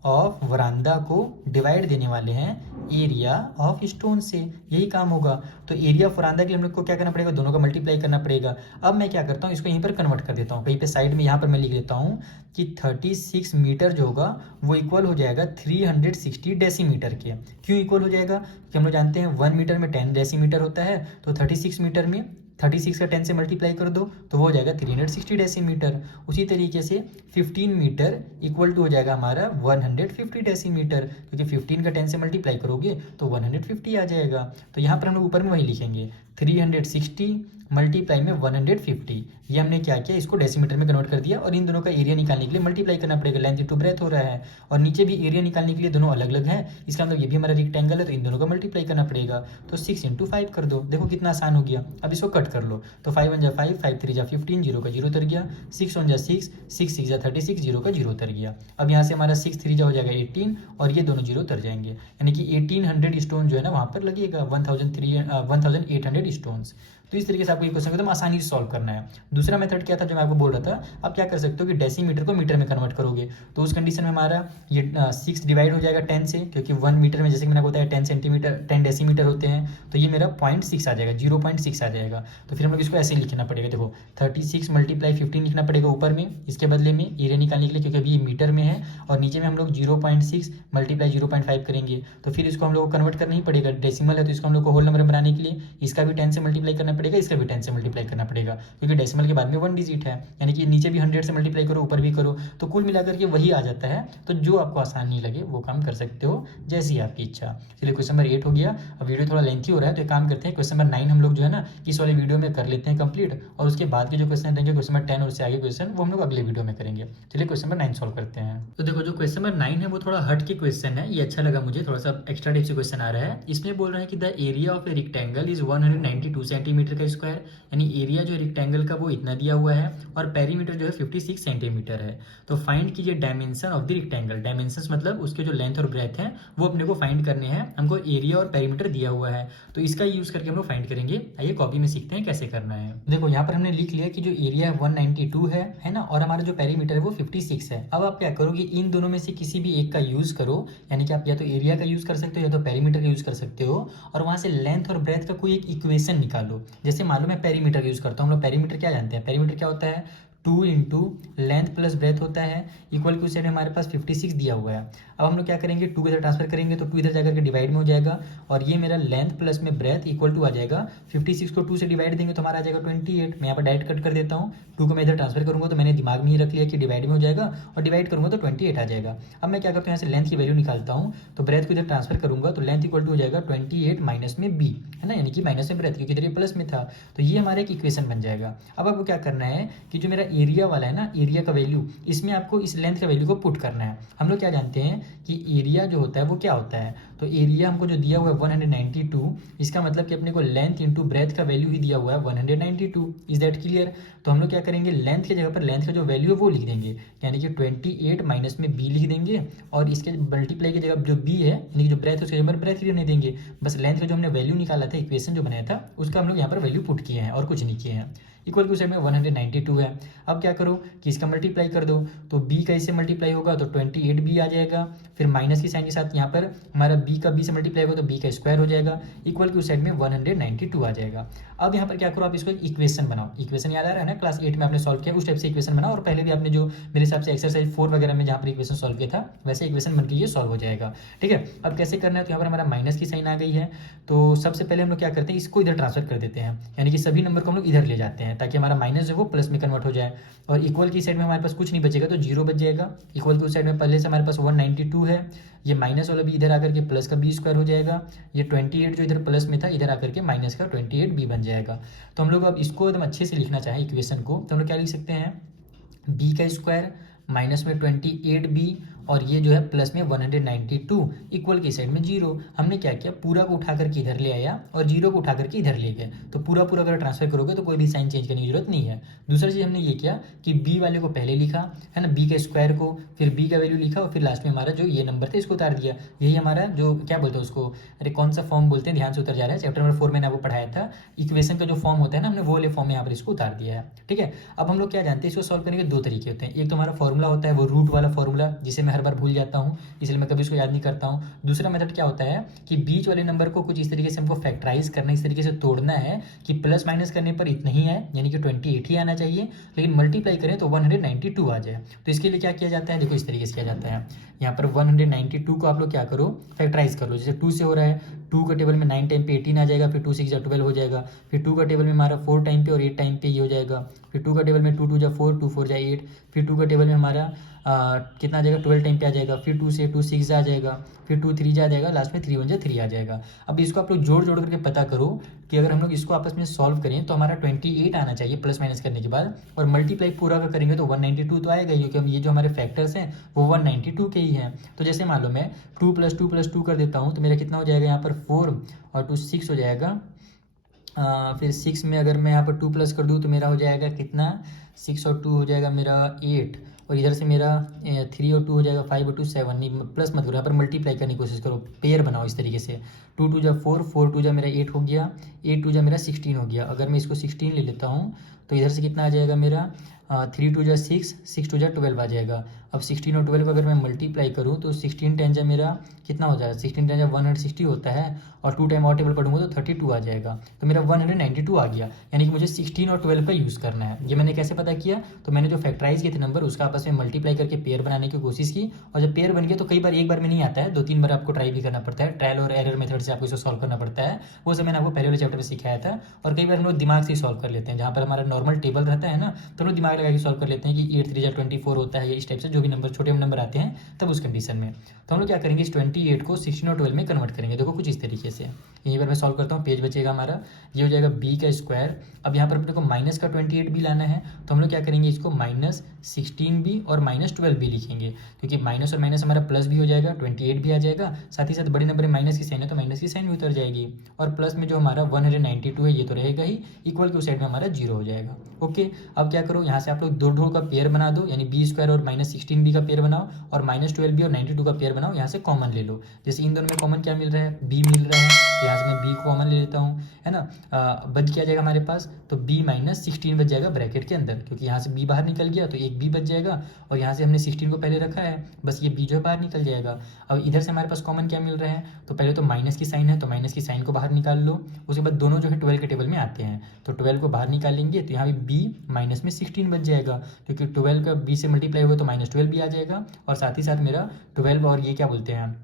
ऑफ वरांदा को डिवाइड देने वाले हैं एरिया ऑफ स्टोन से, यही काम होगा। तो एरिया ऑफ वरांदा के लिए हम लोग को क्या करना पड़ेगा, दोनों का मल्टीप्लाई करना पड़ेगा। अब मैं क्या करता हूँ, इसको यहीं पर कन्वर्ट कर देता हूँ, कहीं पे साइड में यहाँ पर मैं लिख देता हूँ कि 36 मीटर जो होगा वो इक्वल हो जाएगा 360 डेसीमीटर के। क्यों इक्वल हो जाएगा, क्योंकि हम लोग जानते हैं 1 मीटर में 10 डेसीमीटर होता है, तो 36 मीटर में 36 का 10 से मल्टीप्लाई कर दो तो वो हो जाएगा 360 डेसीमीटर। उसी तरीके से 15 मीटर इक्वल टू हो जाएगा हमारा 150 डेसीमीटर, क्योंकि 15 का 10 से मल्टीप्लाई करोगे तो 150 आ जाएगा। तो यहाँ पर हम लोग ऊपर में वही लिखेंगे 360 मल्टीप्लाई में 150। ये हमने क्या किया, इसको डेसीमीटर में कन्वर्ट कर दिया, और इन दोनों का एरिया निकालने के लिए मल्टीप्लाई करना पड़ेगा, लेंथ इंटू ब्रेथ हो रहा है। और नीचे भी एरिया निकालने के लिए दोनों अलग अलग है, इसका मतलब ये भी हमारा रेक्टेंगल है, तो इन दोनों का मल्टीप्लाई करना पड़ेगा। तो 6 × 5 कर दो, देखो कितना आसान हो गया। अब इसको कट कर लो, तो 5 1 जा 5, 5 3 जा 15, 0 का 0 उतर गया, 6 1 जा 6, 6 6 जा 36, 0 का 0 उतर गया। अब यहाँ से हमारा 6 3 जा हो जाएगा 18, और ये दोनों 0 उतर जाएंगे, यानी कि 1800 स्टोन जो है ना वहाँ पर लगेगा, 1800 स्टोन्स। तो इस तरीके से आपको ये क्वेश्चन एकदम आसानी से सॉल्व करना है। दूसरा मेथड क्या था जो मैं आपको बोल रहा था, आप क्या कर सकते हो कि डेसीमीटर को मीटर में कन्वर्ट करोगे, तो उस कंडीशन में हमारा ये 6 डिवाइड हो जाएगा 10 से, क्योंकि 1 मीटर में जैसे कि मैंने बताया 10 सेंटीमीटर 10 डेसीमीटर होते हैं, तो ये मेरा 0.6 आ जाएगा, 0.6 आ जाएगा। तो फिर हम लोग इसको ऐसे लिखना पड़ेगा। देखो 36 मल्टीप्लाई 15 लिखना पड़ेगा ऊपर में, इसके बदले में एरिया निकालने के लिए, क्योंकि अभी ये मीटर में है, और नीचे में हम लोग 0.6 मल्टीप्लाई 0.5 करेंगे। तो फिर इसको हम लोग को कन्वर्ट करना ही पड़ेगा, डेसिमल है तो इसको हम लोग को होल नंबर बनाने के लिए इसका भी 10 से मल्टीप्लाई करना पड़ेगा, इसका भी 10 से मल्टीप्लाई करना पड़ेगा, क्योंकि डेसिमल के बाद में 1 डिजिट है, यानी कि नीचे भी 100 से मल्टीप्लाई करो, ऊपर भी करो, तो कुल मिलाकर के वही आ जाता है। तो जो आपको आसान नहीं लगे वो काम कर सकते हो, जैसी आपकी इच्छा। चलिए क्वेश्चन नंबर 8 हो गया। अब वीडियो थोड़ा लेंथी हो रहा है तो एक काम करते हैं, क्वेश्चन नंबर 9 हम लोग जो है ना इस वाले वीडियो में कर लेते हैं कंप्लीट, और उसके बाद के जो क्वेश्चन रहेंगे क्वेश्चन नंबर 10 और उससे आगे क्वेश्चन वो हम लोग अगले वीडियो में करेंगे। चलिए क्वेश्चन नंबर 9 सॉल्व करते हैं। तो देखो जो क्वेश्चन नंबर 9 है वो थोड़ा हट के क्वेश्चन है, ये अच्छा लगा मुझे, थोड़ा सा एक्स्ट्रा टाइप से क्वेश्चन आ रहा है। इसमें बोल रहा है कि the area of a rectangle is 192 centimetre का स्क्वायर, यानी एरिया जो रेक्टेंगल का वो इतना दिया हुआ है, और पेरीमीटर जो है 56 सेंटीमीटर है। तो फाइंड कीजिए dimension of the rectangle. Dimensions मतलब उसके जो लेंथ और ब्रेथ है वो अपने को फाइंड करने हैं, हमको एरिया और पेरीमीटर दिया हुआ है, तो इसका यूज करके हम लोग फाइंड करेंगे। आइए कॉपी में सीखते हैं कैसे करना है। देखो यहाँ पर हमने लिख लिया कि जो एरिया है 192 है ना, और हमारा जो पेरीमीटर है वो 56 है। अब आप क्या करो कि इन दोनों में से किसी भी एक का यूज करो, यानी कि आप या तो एरिया का यूज कर सकते हो या तो पेरीमीटर का यूज कर सकते हो, और वहां से लेंथ और ब्रेथ का कोई एक इक्वेशन निकालो। जैसे मान लो मैं पेरीमीटर यूज करता हूँ, हम लोग पेरीमीटर क्या जानते हैं, पेरीमीटर क्या होता है 2 इंटू लेंथ प्लस ब्रेथ होता है, इक्वल टू से हमारे पास 56 दिया हुआ है। अब हम लोग क्या करेंगे 2 इधर ट्रांसफर करेंगे तो 2 इधर जाकर के डिवाइड में हो जाएगा, और ये मेरा लेंथ प्लस में ब्रेथ इक्वल टू आ जाएगा 56 को 2 से डिवाइड देंगे तो हमारा आ जाएगा 28। मैं यहाँ पर डायरेक्ट कट कर देता हूँ, 2 को मैं इधर ट्रांसफर करूँगा तो मैंने दिमाग में ही रख लिया कि डिवाइड में हो जाएगा, और डिवाइड करूँगा तो 28 आ जाएगा। अब मैं क्या करता हूँ यहाँ से लेंथ की वैल्यू निकालता हूँ, तो ब्रेथ को इधर ट्रांसफर करूँगा तो लेंथ इक्वल टू हो जाएगा 28 माइनस में बी, है ना, यानी कि माइनस में ब्रेथ, क्योंकि इधर ये प्लस में था, तो ये हमारा एक इक्वेशन बन जाएगा। अब आपको क्या करना है कि जो मेरा एरिया वाला है ना, एरिया का वैल्यू, इसमें आपको इस लेंथ का वैल्यू को पुट करना है। हम लोग क्या जानते हैं कि एरिया जो होता है वो क्या होता है, तो एरिया हमको जो दिया हुआ है 192, इसका मतलब कि अपने को लेंथ इंटू ब्रेथ का वैल्यू ही दिया हुआ है 192। Is that clear? तो हम लोग क्या करेंगे, लेंथ की जगह पर लेंथ का जो वैल्यू है वो लिख देंगे, यानी कि 28 माइनस में बी लिख देंगे, और इसके मल्टीप्लाई की जगह जो बी है यानी कि जो ब्रेथ है उसके जगह पर ब्रेथ रहने देंगे। बस लेंथ का जो हमने वैल्यू निकाला था, इक्वेशन जो बनाया था, उसका हम लोग यहाँ पर वैल्यू पुट किए हैं और कुछ नहीं किए हैं। इक्वल टू साइड में 192 है। अब क्या करो कि इसका मल्टीप्लाई कर दो, तो b का इससे मल्टीप्लाई होगा तो 28b आ जाएगा, फिर माइनस की साइन के साथ यहाँ पर हमारा b का b से मल्टीप्लाई होगा तो b का स्क्वायर हो जाएगा, इक्वल टू साइड में 192 आ जाएगा। अब यहाँ पर क्या करो, आप इसको एक इक्वेशन बनाओ। इक्वेशन याद आ रहा है ना, क्लास 8 में आपने सॉल्व किया, उस टाइप से इक्वेशन बनाओ, और पहले भी आपने जो मेरे हिसाब से एक्सरसाइज 4 वगैरह में जहाँ पर इक्वेशन सॉल्व किया था वैसे इक्वेशन बनकर ये सॉल्व हो जाएगा। ठीक है, अब कैसे करना है, तो यहाँ पर हमारा माइनस की साइन आ गई है, तो सबसे पहले हम लोग क्या करते हैं, इसको इधर ट्रांसफर कर देते हैं, यानी कि सभी नंबर को हम लोग इधर ले जाते हैं ताकि हमारा माइनस जो वो प्लस में कन्वर्ट हो जाए, और इक्वल की साइड में हमारे पास कुछ नहीं बचेगा तो जीरो बच जाएगा। इक्वल की साइड में पहले से हमारे पास 192 है, ये माइनस वाला भी इधर आकर के प्लस का बी स्क्वायर हो जाएगा, ये 28 जो इधर प्लस में था इधर आकर के माइनस का 28 बी बन जाएगा। तो हम लोग अब इसको एकदम अच्छे से लिखना चाहें इक्वेशन को, तो हम लोग क्या लिख सकते हैं, बी का स्क्वायर माइनस में 28b, और ये जो है प्लस में 192, इक्वल की साइड में जीरो। हमने क्या किया, पूरा को उठा करके इधर ले आया और जीरो को उठा करके इधर ले गए, तो पूरा पूरा अगर ट्रांसफर करोगे तो कोई भी साइन चेंज करने की जरूरत नहीं है। दूसरा चीज़ हमने ये किया कि b वाले को पहले लिखा है ना, b के स्क्वायर को, फिर b का वैल्यू लिखा, और फिर लास्ट में हमारा जो ये नंबर था इसको उतार दिया। यही हमारा जो क्या बोलते हैं उसको, अरे कौन सा फॉर्म बोलते हैं, ध्यान से उतर जा रहा है, चैप्टर नंबर 4 मैंने आपको पढ़ाया था, इक्वेशन का जो फॉर्म होता है ना, हमने वो वाले फॉर्म में यहाँ पर इसको उतार दिया है। ठीक है, अब हम लोग क्या जानते हैं, इसको सॉल्व करने के दो तरीके होते हैं। एक तो हमारा फॉर्मूला होता है वो रूट वाला फॉर्मूला, जिसे मैं हर बार भूल जाता हूँ, इसलिए मैं कभी इसको याद नहीं करता हूँ। दूसरा मेथड क्या होता है कि बीच वाले नंबर को कुछ इस तरीके से हमको फैक्टराइज करना, इस तरीके से तोड़ना है कि प्लस माइनस करने पर इतना ही है, यानी कि 28 ही आना चाहिए, लेकिन मल्टीप्लाई करें तो 192 आ जाए। तो इसके लिए क्या किया जाता है, देखो इस तरीके से किया जाता है, यहाँ पर 192 को आप लोग क्या करो, फैक्टराइज कर लो। जैसे 2 से हो रहा है, 2 का टेबल में 9 टाइम पे 18 आ जाएगा, फिर 2 6 12 हो जाएगा, फिर 2 का टेबल में हमारा 4 टाइम पे और 8 टाइम पे ये हो जाएगा, फिर 2 का टेबल में 2 2 4, 2 4 8, फिर 2 का टेबल में हमारा कितना आ जाएगा 12 टाइम पे आ जाएगा, फिर 2 से 2 6 आ जाएगा, फिर 2 3 आ जाएगा, लास्ट में 3 1 3 आ जाएगा। अब इसको आप लोग जोड़ जोड़ करके पता करो कि अगर हम लोग इसको आपस में सॉल्व करें तो हमारा 28 आना चाहिए प्लस माइनस करने के बाद, और मल्टीप्लाई पूरा का करेंगे तो 192 तो आएगा, क्योंकि हम ये जो हमारे फैक्टर्स हैं वो 192 के ही हैं। तो जैसे मान लो मैं 2 + 2 कर देता हूँ तो मेरा कितना हो जाएगा, यहाँ पर 4 और 2 6 हो जाएगा, फिर 6 में अगर मैं यहाँ पर 2 प्लस कर दूँ तो मेरा हो जाएगा कितना, 6 और 2 हो जाएगा मेरा 8, और इधर से मेरा 3 और 2 हो जाएगा 5 और 2 7। नहीं प्लस मत करो, यहाँ पर मल्टीप्लाई करने की कोशिश करो, पेयर बनाओ इस तरीके से, 2 टू जा 4, 4 टू जा मेरा 8 हो गया, 8 टू जा मेरा 16 हो गया। अगर मैं इसको 16 ले लेता हूँ तो इधर से कितना आ जाएगा मेरा 3 टू जा 6, 6 टू जा 12 आ जाएगा। अब 16 और 12 को अगर मैं मल्टीप्लाई करूँ तो 16 10 जा मेरा कितना हो जाएगा, 16 10 जा 160 होता है, और 2 टाइम और टेबल पढ़ूंगा तो 32 आ जाएगा। तो मेरा 192 आ गया, यानी कि मुझे 16 और 12 का यूज़ करना है। ये मैंने कैसे पता किया, तो मैंने जो फैक्टराइज किए थे नंबर उसका आपस में मल्टीप्लाई करके पेयर बनाने की कोशिश की, और जब पेयर बन गया तो कई बार एक बार में नहीं आता है, 2-3 बार आपको ट्राई भी करना पड़ता है, ट्रायल और एरर मेथड से आपको इसको सॉल्व करना पड़ता है। वो सब मैंने आपको पहले वाले चैप्टर में सिखाया था। और कई बार हम लोग दिमाग से ही सॉल्व कर लेते हैं, जहाँ पर हमारा नॉर्मल टेबल रहता है ना, तो हम लोग दिमाग लगा के सॉल्व कर लेते हैं कि 8 3 जा 24 होता है, इस टाइप से जो भी नंबर छोटे नंबर आते हैं तब उस कंडीशन में। तो हम लोग क्या करेंगे, इस 28 को 16 और 12 में कन्वर्ट करेंगे। देखो कुछ इस तरीके से, यहीं पर मैं सॉल्व करता हूँ, पेज बचेगा हमारा, ये हो जाएगा b का स्क्वायर। अब यहाँ पर अपने को माइनस का 28 भी लाना है, तो हम लोग क्या करेंगे, इसको -16b और -12b लिखेंगे, क्योंकि माइनस और माइनस हमारा प्लस भी हो जाएगा, 28 भी आ जाएगा, साथ ही साथ बड़े नंबर में माइनस की साइन है तो माइनस की साइन भी उतर जाएगी, और प्लस में जो हमारा 192 है ये तो रहेगा ही, इक्वल के उस साइड में हमारा 0 हो जाएगा। ओके, अब क्या करो, यहाँ से आप लोग दो का पेयर बना दो, यानी b स्क्वायर और -16b का पेयर बनाओ, और -12b और 92 का पेयर बनाओ, यहाँ से कॉमन ले लो। जैसे इन दोनों में कॉमन क्या मिल रहा है, b मिल रहा है, तो यहाँ से मैं b कॉमन ले लेता हूँ, है ना। बच क्या जाएगा हमारे पास, तो b -16 बच जाएगा ब्रैकेट के अंदर, क्योंकि यहाँ से b बाहर निकल गया तो एक b बच जाएगा, और यहाँ से हमने 16 को पहले रखा है, बस ये b जो है बाहर निकल जाएगा। अब इधर से हमारे पास कॉमन क्या मिल रहा है, तो पहले तो माइनस की साइन है तो माइनस की साइन को बाहर निकाल लो, उसके बाद दोनों जो है 12 के टेबल में आते हैं, तो 12 को बाहर निकालेंगे तो यहाँ पे b माइनस में 16 बच जाएगा, क्योंकि 12 का b से मल्टीप्लाई हुआ तो -12 भी आ जाएगा, और साथ ही साथ मेरा 12 और ये क्या बोलते हैं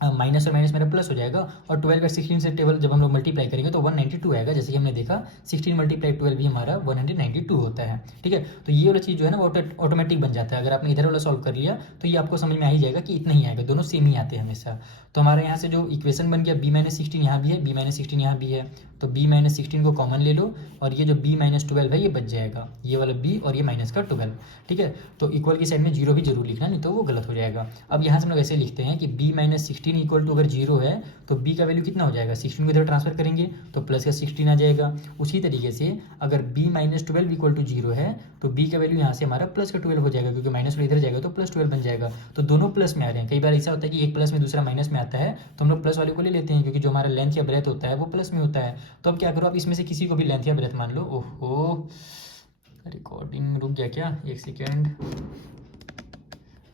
माइनस और माइनस मेरा प्लस हो जाएगा, और 12 का 16 से टेबल जब हम लोग मल्टीप्लाई करेंगे तो 192 आएगा, जैसे कि हमने देखा 16 × 12 भी हमारा 192 होता है। ठीक है, तो ये वाला चीज़ जो है ना वो ऑटोमेटिक बन जाता है। अगर आपने इधर वाला सॉल्व कर लिया तो ये आपको समझ में आ ही जाएगा कि इतना ही आएगा, दोनों सेम ही आते हैं हमेशा। तो हमारे यहाँ से जो इक्वेशन बन गया b -16 यहाँ भी है, b -16 यहाँ भी है, तो b -16 को कॉमन ले लो, और ये जो b -12 है ये बच जाएगा, ये वाला b और ये माइनस का 12। ठीक है, तो इक्वल की साइड में 0 भी जरूर लिखना, नहीं तो वो गलत हो जाएगा। अब यहाँ से हम लोग ऐसे लिखते हैं कि b -16 इक्वल टू अगर 0 है तो b का वैल्यू कितना हो जाएगा, 16 को इधर ट्रांसफर करेंगे तो प्लस का 16 आ जाएगा। उसी तरीके से अगर b -12 इक्वल टू 0 है तो b का वैल्यू यहाँ से हमारा प्लस का 12 हो जाएगा, क्योंकि माइनस इधर जाएगा तो +12 बन जाएगा। तो दोनों प्लस में आ रहे हैं, कई बार ऐसा होता है कि एक प्लस में दूसरा माइनस में आता है, तो हम लोग प्लस वाले को ले लेते हैं, क्योंकि जो हमारा लेंथ या ब्रेथ होता है वो प्लस में होता है। तो अब क्या करो, आप इसमें से किसी को भी लेंथ या ब्रेथ मान लो। ओहो, रिकॉर्डिंग रुक गया क्या, एक सेकेंड,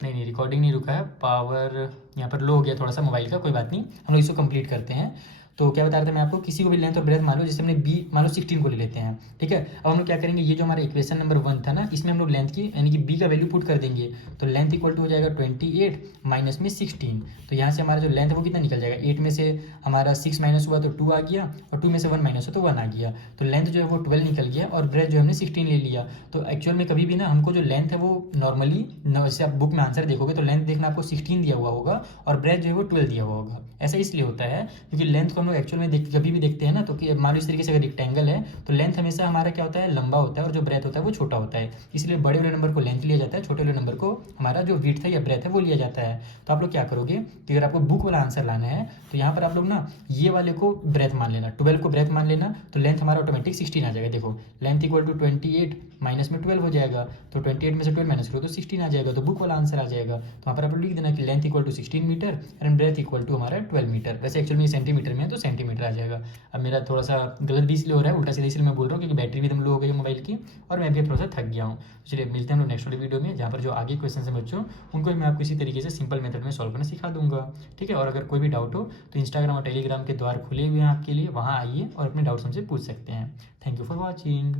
नहीं रिकॉर्डिंग नहीं रुका है, पावर यहाँ पर लो हो गया थोड़ा सा मोबाइल का, कोई बात नहीं, हम लोग इसको कंप्लीट करते हैं। तो क्या बता रहा था मैं आपको, किसी को भी लेंथ और ब्रेथ मान लो, जैसे हमने b मान लो 16 को ले लेते हैं। ठीक है, अब हम लोग क्या करेंगे, ये जो हमारा इक्वेशन नंबर 1 था ना, इसमें हम लोग लेंथ की यानी कि b का वैल्यू पुट कर देंगे, तो लेंथ इक्वल टू हो जाएगा 28 माइनस में 16। तो यहाँ से हमारा जो लेंथ है वो कितना निकल जाएगा, 8 में से हमारा 6 माइनस हुआ तो 2 आ गया, और 2 में से 1 माइनस हुआ तो 1 आ गया, तो लेंथ जो है वो 12 निकल गया, और ब्रेथ जो हमने 16 ले लिया। तो एक्चुअल में कभी भी ना हमको जो लेंथ है वो नॉर्मली, जैसे आप बुक में आंसर देखोगे तो लेंथ देखना आपको 16 दिया हुआ होगा, और ब्रेथ जो है वो 12 दिया हुआ होगा। ऐसा इसलिए होता है क्योंकि लेंथ को हम लोग एक्चुअल में कभी भी देखते हैं ना, तो कि मान लो इस तरीके से अगर रेक्टेंगल है तो लेंथ हमेशा हमारा क्या होता है, लंबा होता है, और जो ब्रेथ होता है वो छोटा होता है, इसलिए बड़े वाले नंबर को लेंथ लिया जाता है, छोटे वाले नंबर को हमारा जो विड्थ है या ब्रेथ है वो लिया जाता है। तो आप लोग क्या करोगे कि अगर आपको बुक वाला आंसर लाना है तो यहाँ पर आप लोग ना ये वाले को ब्रेथ मान लेना, 12 को ब्रेथ मान लेना, तो लेंथ हमारा ऑटोमेटिक 16 आ जाएगा। देखो लेंथ इक्वल टू 28 माइनस में 12 हो जाएगा, तो 28 में से 12 माइनस करो तो 16 आ जाएगा, तो बुक वाला आंसर आ जाएगा। तो वहाँ पर आप लिख देना कि length equal to 16 metre and breadth equal to हमारा 12 मीटर। वैसे एक्चुअल में सेंटीमीटर में है तो सेंटीमीटर आ जाएगा। अब मेरा थोड़ा सा गलत भी इसलिए हो रहा है, उल्टा सीधा इसलिए मैं बोल रहा हूँ क्योंकि बैटरी भी एकदम लो हो गई है मोबाइल की, और मैं भी थोड़ा सा थक गया हूँ। चलिए मिलते हैं हम लोग नेक्स्ट वाली वीडियो में, जहाँ पर जो आगे क्वेश्चन है बच्चों उनको मैं आपको इसी तरीके से सिंपल मेथड में सॉल्व करना सिखा दूंगा। ठीक है, और अगर कोई भी डाउट हो तो इंस्टाग्राम और टेलीग्राम के द्वार खुले हुए हैं आपके लिए, वहाँ आइए और अपने डाउट्स हमसे पूछ सकते हैं। Thank you for watching.